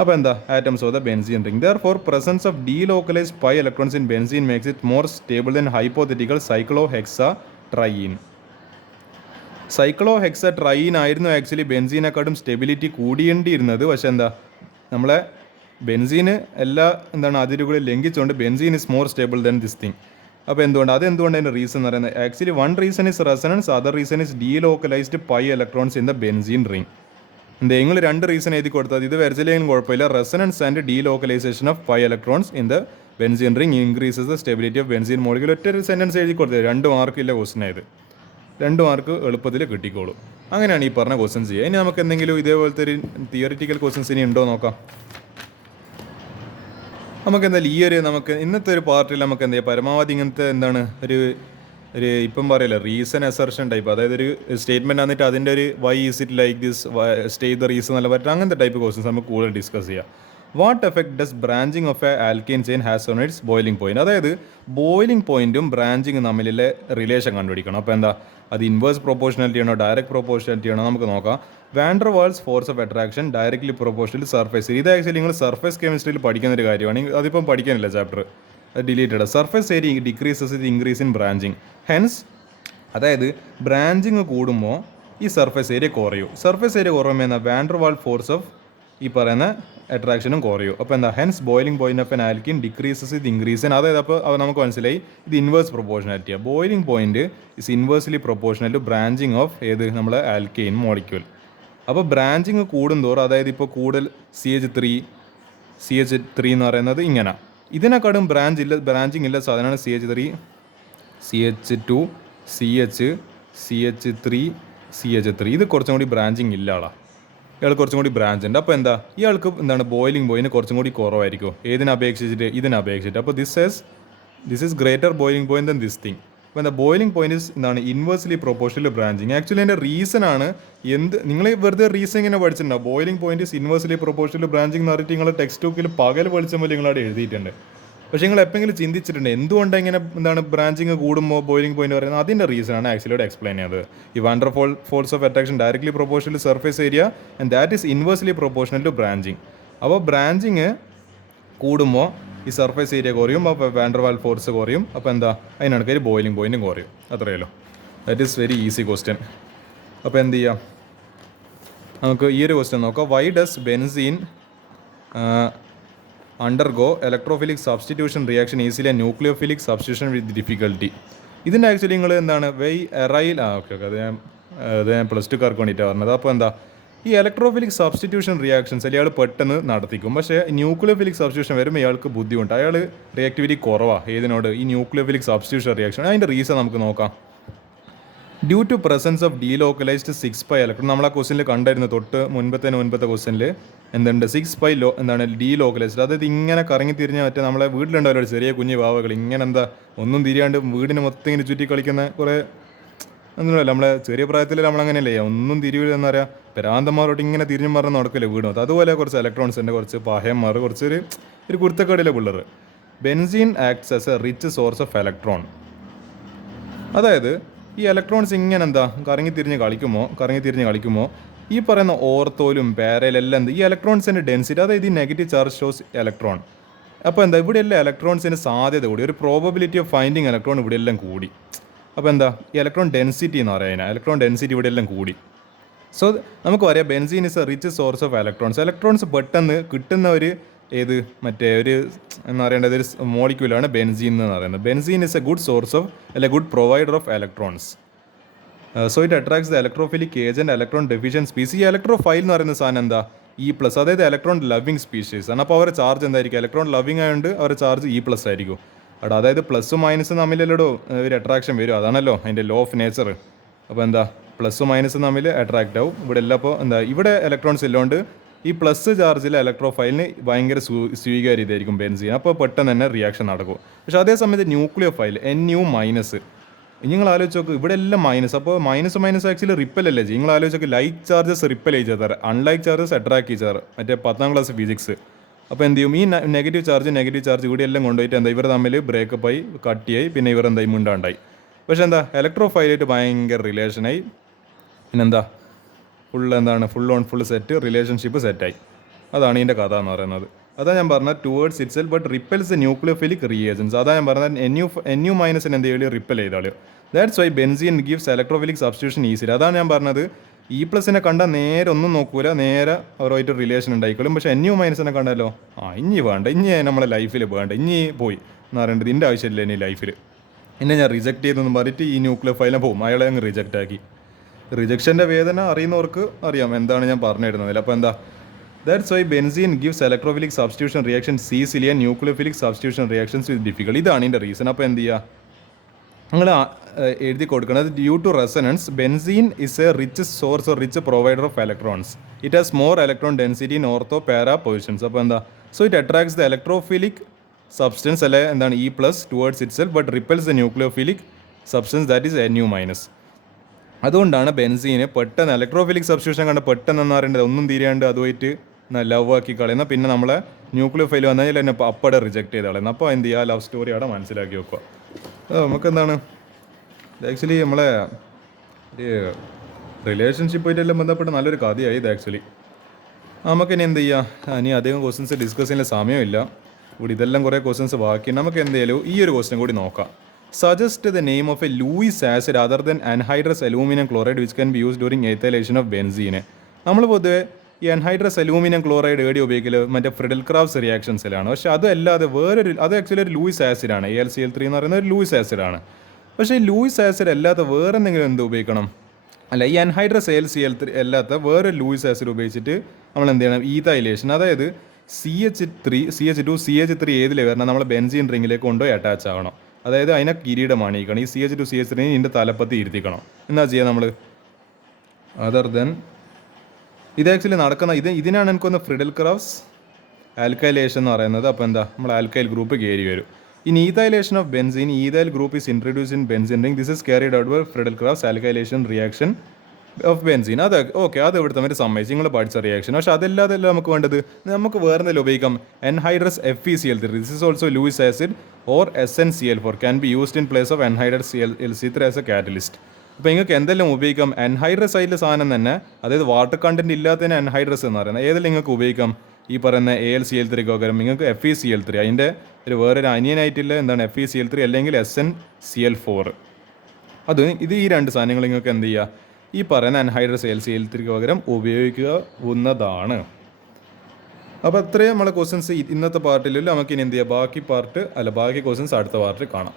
അപ്പോൾ എന്താ, atoms of the benzene ring. Therefore presence of delocalized pi electrons in benzene makes it more stable than hypothetical cyclohexatriene. സൈക്ലോഹെക്സട്രൈൻ ആയിരുന്നു ആക്ച്വലി ബെൻസീനെക്കാട്ടും സ്റ്റെബിലിറ്റി കൂടിയേണ്ടിയിരുന്നത്. പക്ഷെ എന്താ, നമ്മളെ ബെൻസീന് എല്ലാ അതിരുകളിൽ ലംഘിച്ചുകൊണ്ട് benzene is more stable than this thing. അപ്പോൾ എന്തുകൊണ്ട് അതിൻ്റെ റീസൺ എന്ന് പറയുന്നത് actually one reason is resonance, other reason is delocalized pi electrons in the benzene ring. നിങ്ങൾ 2 റീസൺ എഴുതി കൊടുത്താൽ ഇത് വരച്ചില്ലെങ്കിലും കുഴപ്പമില്ല. Resonance and delocalisation of pi electrons in the benzene ring increases the stability of benzene molecule. ഒറ്റ ഒരു sentence എഴുതി കൊടുത്തത് 2 മാർക്കില്ല ക്വസ്റ്റൻ ആയത്, 2 മാർക്ക് എളുപ്പത്തിൽ കിട്ടിക്കോളും. അങ്ങനെയാണ് ഈ പറഞ്ഞ ക്വസ്റ്റൻസ് ചെയ്യുക. ഇനി നമുക്ക് എന്തെങ്കിലും ഇതേപോലത്തെ ഒരു തിയറിറ്റിക്കൽ ക്വസ്റ്റൻസ് ഇനി ഉണ്ടോ നോക്കാം. നമുക്ക് എന്തായാലും നമുക്ക് ഇന്നത്തെ ഒരു പാർട്ടിൽ നമുക്ക് എന്താ പരമാവധി ഇങ്ങനത്തെ ഒരു ഇപ്പം പറയില്ല റീസൺ അസർഷൻ ടൈപ്പ്, അതായത് ഒരു സ്റ്റേറ്റ്മെൻറ്റ് വന്നിട്ട് അതിൻ്റെ ഒരു why is it like this, state the reason എന്നല്ല പറ്റും, അങ്ങനത്തെ ടൈപ്പ് ക്വസ്റ്റൻസ് നമുക്ക് കൂടുതൽ ഡിസ്കസ് ചെയ്യാം. What effect does branching of a alkyne chain has on its boiling point. അതായത് ബോയിലിംഗ് പോയിന്റും ബ്രാഞ്ചിങ് തമ്മിലുള്ള റിലേഷൻ കണ്ടുപിടിക്കണം. അപ്പോൾ എന്താ, അത് ഇൻവേഴ്സ് പ്രൊപ്പോർഷണാലിറ്റി ആണോ ഡയറക്റ്റ് പ്രൊപ്പോർഷണാലിറ്റി ആണോ നമുക്ക് നോക്കാം. Van der Waals force of attraction directly proportional surface. ഇത് ആക്ച്വലി നിങ്ങൾ സർഫേസ് കെമിസ്ട്രിയിൽ പഠിക്കുന്ന ഒരു കാര്യമാണ്. അതിപ്പം പഠിക്കാനില്ല chapter. Deleted. Surface area decreases ഇത് ഇൻക്രീസ് ഇൻ ബ്രാഞ്ചിങ്. ഹെൻസ് അതായത് ബ്രാഞ്ചിങ് കൂടുമ്പോൾ ഈ സർഫേസ് ഏരിയ കുറയും. സർഫേസ് ഏരിയ കുറയുമ്പോൾ എന്താ വാൻഡർ വാൾ ഫോഴ്സ് ഓഫ് ഈ പറയുന്ന അട്രാക്ഷനും കുറയും. അപ്പോൾ എന്താ hence boiling point of n alkane decreases ഇത് ഇൻക്രീസ്. അതായത് അപ്പോൾ നമുക്ക് മനസ്സിലായി ഇത് ഇൻവേഴ്സ് പ്രൊപ്പോർഷനാലിറ്റിയാണ്. Boiling point is inversely proportional to branching of ഏത് നമ്മളെ ആൽക്കെയിൻ മോളിക്യൂൾ. അപ്പോൾ ബ്രാഞ്ചിങ് കൂടുന്തോറും അതായത് ഇപ്പോൾ കൂടുതൽ CH3 എന്ന് പറയുന്നത് ഇങ്ങനെ ഇതിനെക്കാളും ബ്രാഞ്ചിങ് ഇല്ല സാധനമാണ് CH3 CH2 CH3 ഇത് കുറച്ചും കൂടി ബ്രാഞ്ചിങ് ഇല്ല ആളാണ്. ഇയാൾ കുറച്ചും കൂടി ബ്രാഞ്ച് ഉണ്ട്. അപ്പോൾ എന്താ ഇയാൾക്ക് എന്താണ് ബോയിലിംഗ് പോയിന്റ് കുറച്ചും കൂടി കുറവായിരിക്കും ഇതിനപേക്ഷിച്ചിട്ട്. അപ്പോൾ this is greater boiling point than this thing. അപ്പോൾ എന്താ ബോയിലിംഗ് പോയിന്റ് ഇസ് എന്താണ് ഇൻവേഴ്സ്ലി പ്രൊപ്പോർഷണൽ ബ്രാഞ്ചിങ്. ആക്ച്വലി അതിൻ്റെ റീസൺ ആണ് നിങ്ങൾ വെറുതെ റീസൺ ഇങ്ങനെ പഠിച്ചിട്ടുണ്ടോ? Boiling point is inversely proportional branching എന്ന് പറഞ്ഞിട്ട് നിങ്ങൾ ടെക്സ്റ്റ് ബുക്കിൽ പകൽ പഠിച്ച പോലെ നിങ്ങളവിടെ എഴുതിയിട്ടുണ്ട്. പക്ഷേ നിങ്ങൾ എപ്പോഴെങ്കിലും ചിന്തിച്ചിട്ടുണ്ട് എന്തുകൊണ്ടാണ് ഇങ്ങനെ എന്താണ് ബ്രാഞ്ചിങ് കൂടുമ്പോൾ ബോയിലിംഗ് പോയിന്റ് പറയുന്നത്? അതിൻ്റെ റീസൺ ആണ് ആക്ച്വലി ഇവിടെ എക്സ്പ്ലെയിൻ ചെയ്യുന്നത്. ഈ van der force of attraction directly proportional to surface area and that is inversely proportional to branching. അപ്പോൾ ബ്രാഞ്ചിങ് കൂടുമ്പോൾ ഈ സർഫേസ് ഏരിയ കുറയും, അപ്പോൾ വാൻഡർ വാൾ ഫോഴ്സ് കുറയും. അപ്പോൾ എന്താ അതിനടുക്കൊരു ബോയിലിംഗ് പോയിന്റും കുറയും. അത്രയല്ലോ. That is very easy question. അപ്പോൾ എന്ത് ചെയ്യാം, നമുക്ക് ഈ ഒരു ക്വസ്റ്റ്യൻ നോക്കാം. Why does benzene undergo electrophilic substitution reaction easily and nucleophilic substitution with difficulty. ഇതിൻ്റെ ആക്ച്വലി നിങ്ങൾ എന്താണ് എറൈൽ ഓക്കെ അത് ഞാൻ +2കാർക്ക് വേണ്ടിയിട്ടാണ് പറഞ്ഞത്. അപ്പോൾ എന്താ ഈ ഇലക്ട്രോഫിലിക് സബ്സ്റ്റിറ്റ്യൂഷൻ റിയാക്ഷൻസ് ഇയാൾ പെട്ടെന്ന് നടത്തിക്കും. പക്ഷേ ന്യൂക്ലിയോഫിലിക് സബ്സ്റ്റിറ്റ്യൂഷൻ വരുമ്പോൾ ഇയാൾക്ക് ബുദ്ധിമുട്ട്, അയാൾ റിയാക്ടിവിറ്റി കുറവാണ് ഏതിനോട്, ഈ ന്യൂക്ലിയോഫിലിക് സബ്സ്റ്റിറ്റ്യൂഷൻ റിയാക്ഷൻ. അതിൻ്റെ റീസൺ നമുക്ക് നോക്കാം. Due to presence of delocalized 6π electron. നമ്മൾ ആ ക്വസ്റ്റനിൽ കണ്ടായിരുന്നു തൊട്ട് മുൻപത്തെ ക്വസ്റ്റനിൽ എന്തുണ്ട് 6π എന്താണ് ഡീലോക്കലൈസ്ഡ്. അതായത് ഇങ്ങനെ കറങ്ങി തിരിഞ്ഞ മറ്റേ നമ്മളെ വീട്ടിലുണ്ടാവില്ല ഒരു ചെറിയ കുഞ്ഞു വാവകൾ ഇങ്ങനെ എന്താ ഒന്നും തിരിയാണ്ട് വീടിന് മൊത്തം ഇങ്ങനെ ചുറ്റി കളിക്കുന്ന കുറേ ഒന്നുമില്ല. നമ്മളെ ചെറിയ പ്രായത്തിൽ നമ്മളങ്ങനെയല്ലേ ഒന്നും തിരിവില്ല എന്ന് പറയാം, പെരാന്തന്മാരോട്ട് ഇങ്ങനെ തിരിഞ്ഞും പറഞ്ഞ് നടക്കില്ല വീട് മൊത്തം. അതുപോലെ കുറച്ച് ഇലക്ട്രോൺസിൻ്റെ കുറച്ച് പഹയന്മാർ കുറച്ചൊരു കുരുത്തക്കാടിലെ പിള്ളേർ. Benzene acts as A rich source of electron. അതായത് ഈ ഇലക്ട്രോൺസ് ഇങ്ങനെ എന്താ കറങ്ങി തിരിഞ്ഞ് കളിക്കുമ്പോൾ ഈ പറയുന്ന ഓർത്തോലും പാരയിലെല്ലാം എന്താ ഈ ഇലക്ട്രോൺസിൻ്റെ ഡെൻസിറ്റി, അതായത് ഈ നെഗറ്റീവ് ചാർജ് ഷോസ് ഇലക്ട്രോൺ. അപ്പോൾ എന്താ ഇവിടെയെല്ലാം ഇലക്ട്രോൺസിന് സാധ്യത കൂടി, ഒരു പ്രോബബിലിറ്റി ഓഫ് ഫൈൻഡിങ് ഇലക്ട്രോൺ ഇവിടെയെല്ലാം കൂടി. അപ്പോൾ എന്താ ഈ ഇലക്ട്രോൺ ഡെൻസിറ്റി എന്ന് പറയുന്നത്, ഇലക്ട്രോൺ ഡെൻസിറ്റി ഇവിടെയെല്ലാം കൂടി. സോ നമുക്ക് പറയാം benzene is a rich source of electrons. Electrons പെട്ടെന്ന് കിട്ടുന്ന ഒരു മറ്റേ ഒരു എന്ന് പറയേണ്ടത് ഒരു മോളിക്യൂലാണ് ബെൻസീൻ എന്ന് പറയുന്നത്. Benzene is A good source of good provider of electrons. So it attracts the electrophilic agent electron deficient species. ഈ ഇലക്ട്രോഫൈൽ എന്ന് പറയുന്ന സാധനം എന്താ E+, അതായത് ഇലക്ട്രോൺ ലവിങ് സ്പീഷീസ് ആണ്. അപ്പോൾ അവരുടെ ചാർജ് എന്തായിരിക്കും, ഇലക്ട്രോൺ ലവിങ് ആയതുകൊണ്ട് അവരുടെ ചാർജ് E+ ആയിരിക്കും. അതായത് പ്ലസും മൈനസും തമ്മിലല്ലോ ഒരു അട്രാക്ഷൻ വരും, അതാണല്ലോ അതിൻ്റെ ലോ ഓഫ് നേച്ചർ. അപ്പോൾ എന്താ പ്ലസും മൈനസും തമ്മിൽ അട്രാക്റ്റ് ആവും. ഇവിടെ എല്ലാം അപ്പോൾ എന്താ ഇവിടെ ഇലക്ട്രോൺസ് ഇല്ലോണ്ട് ഈ പ്ലസ് ചാർജിലെ ഇലക്ട്രോഫൈലിന് ഭയങ്കര സ്വീകാര്യതയായിരിക്കും ബെൻസീൻ. അപ്പോൾ പെട്ടെന്ന് തന്നെ റിയാക്ഷൻ നടക്കും. പക്ഷേ അതേ സമയത്ത് ന്യൂക്ലിയോഫൈൽ Nu-, നിങ്ങൾ ആലോചിച്ച് നോക്ക് ഇവിടെ എല്ലാം മൈനസ്. അപ്പോൾ മൈനസ് ആക്ച്വലി റിപ്പൽ അല്ലേ ചെയ്യും. നിങ്ങൾ ആലോചിച്ച് നോക്ക് ലൈക്ക് ചാർജസ് റിപ്പൽ ചെയ്താൽ അൺലൈക്ക് ചാർജസ് അട്രാക്ട് ചെയ്താൽ മറ്റേ 10ാം ക്ലാസ് ഫിസിക്സ്. അപ്പോൾ എന്ത് ചെയ്യും, ഈ നെഗറ്റീവ് ചാർജ് ഇവിടെ എല്ലാം കൊണ്ടുപോയിട്ട് എന്താ ഇവർ തമ്മിൽ ബ്രേക്കപ്പായി കട്ടിയായി, പിന്നെ ഇവർ എന്തായി മുണ്ടാണ്ടായി. പക്ഷേ എന്താ ഇലക്ട്രോഫൈലായിട്ട് ഭയങ്കര റിലേഷനായി, പിന്നെന്താ ഫുൾ സെറ്റ് റിലേഷൻഷിപ്പ് സെറ്റായി. അതാണ് ഇതിൻ്റെ കഥ എന്ന് പറയുന്നത്. അതാണ് ഞാൻ പറഞ്ഞത് towards itself but repels A nucleophilic reagents. അതാണ് ഞാൻ പറഞ്ഞത് Nu- എന്ത് ചെയ്യും റിപ്പൽ ചെയ്താൽ. That's why benzene gives electrophilic substitution easily. അതാണ് ഞാൻ പറഞ്ഞത് E+നെ കണ്ടാൽ നേരെ ഒന്നും നോക്കൂല, നേരെ അവരുമായിട്ട് റിലേഷൻ ഉണ്ടായിക്കോളും. പക്ഷേ Nu- കണ്ടാലോ ഇനി വേണ്ട, ഇനി നമ്മളെ ലൈഫിൽ വേണ്ട, ഇനി പോയി എന്ന് പറയേണ്ടത് ഇതിൻ്റെ ആവശ്യമില്ല ഇനി ലൈഫിൽ. എന്നെ ഞാൻ റിജക്റ്റ് ചെയ്തെന്ന് പറഞ്ഞിട്ട് ഈ ന്യൂക്ലിയോഫൈലിനെ പോകും, അയാളെ അങ്ങ് റിജക്റ്റ് ആക്കി. റിജക്ഷൻ്റെ വേദന അറിയുന്നവർക്ക് അറിയാം എന്താണ് ഞാൻ പറഞ്ഞു തരുന്നതിൽ. അപ്പോൾ എന്താ that's why benzene gives electrophilic substitution reactions easily and nucleophilic substitution reactions with difficulty. ഇതാണ് ഇതിൻ്റെ റീസൺ. അപ്പോൾ എന്ത് ചെയ്യുക, നിങ്ങൾ എഴുതി കൊടുക്കുന്നത് due to resonance benzene is a rich source or rich provider of electrons. It has more electron density in ortho para positions. അപ്പോൾ എന്താ so it attracts the electrophilic substance അല്ലെ എന്താണ് E+ towards itself but repels the nucleophilic substance that is Nu-. അതുകൊണ്ടാണ് ബെൻസീന് പെട്ടെന്ന് electrophilic substitution കണ്ട് പെട്ടെന്ന് എന്ന് പറയേണ്ടത് ഒന്നും തീരാണ്ട് അതുമായിട്ട് ലവ് ആക്കി കളയുന്ന, പിന്നെ നമ്മളെ ന്യൂക്ലിയോഫൈൽ വന്നാൽ എന്നെ അപ്പടെ റിജക്റ്റ് ചെയ്ത് കളയുന്നത്. അപ്പോൾ എന്ത് ചെയ്യുക, ലവ് സ്റ്റോറി അവിടെ മനസ്സിലാക്കി വെക്കുക. നമുക്കെന്താണ് ഇത് ആക്ച്വലി നമ്മളെ ഒരു റിലേഷൻഷിപ്പായിട്ടെല്ലാം ബന്ധപ്പെട്ട് നല്ലൊരു കഥയായി ഇത് ആക്ച്വലി. നമുക്കിനി എന്ത് ചെയ്യുക, ഇനി അധികം ക്വസ്റ്റ്യൻസ് ഡിസ്കസ് ചെയ്യാൻ സമയമില്ല. ഇവിടെ ഇതെല്ലാം കുറേ ക്വസ്റ്റ്യൻസ് ബാക്കി. നമുക്ക് എന്തെങ്കിലും ഈ ഒരു ക്വസ്റ്റ്യൻ കൂടി നോക്കാം. Suggest the name of a Lewis acid other than anhydrous aluminium chloride which can be use during ethylation of ബെൻസീന്. നമ്മൾ പൊതുവെ ഈ അൻഹൈഡ്രസ് അലൂമിനിയം ക്ലോറൈഡ് ഏടി ഉപയോഗിക്കൽ മറ്റേ ഫ്രിഡൽ ക്രാഫ്റ്റ്സ് റിയാക്ഷൻസിലാണ്. പക്ഷേ അതല്ലാതെ അത് ആക്ച്വലി ഒരു ലൂയിസ് ആസിഡാണ്. AlCl3 എന്ന് പറയുന്ന ഒരു ലൂയിസ് ആസിഡാണ്. പക്ഷേ ഈ ലൂയിസ് ആസിഡ് അല്ലാത്ത വേറെ എന്തെങ്കിലും എന്ത് ഉപയോഗിക്കണം? അല്ല, ഈ അൻഹൈഡ്രസ് AlCl3 അല്ലാത്ത വേറെ ലൂയിസ് ആസിഡ് ഉപയോഗിച്ചിട്ട് നമ്മൾ എന്ത് ചെയ്യണം? ഈതൈലേഷൻ, അതായത് CH2 ഏതിലെ വരണം? നമ്മൾ ബെൻസീൻ റിങ്ങിലേക്ക് കൊണ്ടുപോയി അറ്റാച്ച് ആവണം. അതായത് അതിനെ കിരീടമാണ് അണിയിക്കണം. ഈ CH2 ഇതിൻ്റെ തലപ്പത്തി ഇരുത്തിക്കണം. എന്താ ചെയ്യുക നമ്മൾ? അതർ ദെൻ ഇത് ആക്ച്വലി നടക്കുന്ന ഇതിനാണ് എനിക്കൊന്ന് ഫ്രിഡൽ ക്രാഫ്റ്റ്സ് ആൽക്കൈലേഷൻ എന്ന് പറയുന്നത്. അപ്പോൾ എന്താ, നമ്മൾ ആൽക്കൈൽ ഗ്രൂപ്പ് കയറി വരും. In ethylation of benzene, ethyl group is introduce in benzene ring. This is carried out by Friedel Crafts alkylation reaction of benzene. അത് ഓക്കെ, അത് ഇവിടുത്തെ അവർ സമ്മതിച്ച് നിങ്ങൾ പഠിച്ച റിയാക്ഷൻ. പക്ഷേ അതല്ലാതെ നമുക്ക് വേണ്ടത് നമുക്ക് വേറെ എന്തെങ്കിലും ഉപയോഗിക്കാം. Anhydrous FeCl3, this is also Lewis acid or SnCl4 can be used in place of anhydrous LC3 as a catalyst. അപ്പോൾ നിങ്ങൾക്ക് എന്തെല്ലാം ഉപയോഗിക്കാം? അൻഹൈഡ്രസ് ആയിട്ടുള്ള സാധനം തന്നെ, അതായത് വാട്ടർ കണ്ടന്റ് ഇല്ലാത്തതിന് അൻഹൈഡ്രസ് എന്ന് പറയുന്നത്. ഏതെല്ലാം നിങ്ങൾക്ക് ഉപയോഗിക്കാം? ഈ പറയുന്ന AlCl3 പകരം നിങ്ങൾക്ക് FeCl3, അതിൻ്റെ വേറൊരു അനിയനായിട്ടുള്ള എന്താണ് FeCl3 അല്ലെങ്കിൽ SnCl4. ഇത് ഈ രണ്ട് സാധനങ്ങൾ നിങ്ങൾക്ക് എന്ത് ചെയ്യുക? ഈ പറയുന്ന അൻഹൈഡ്രസ് AlCl3 പകരം ഉപയോഗിക്കാവുന്നതാണ്. അപ്പോൾ അത്രയും നമ്മളെ ക്വസ്റ്റ്യൻസ് ഇന്നത്തെ പാർട്ടിലല്ല. നമുക്ക് ഇനി എന്ത് ചെയ്യുക? ബാക്കി ക്വസ്റ്റ്യൻസ് അടുത്ത പാർട്ടിൽ കാണാം.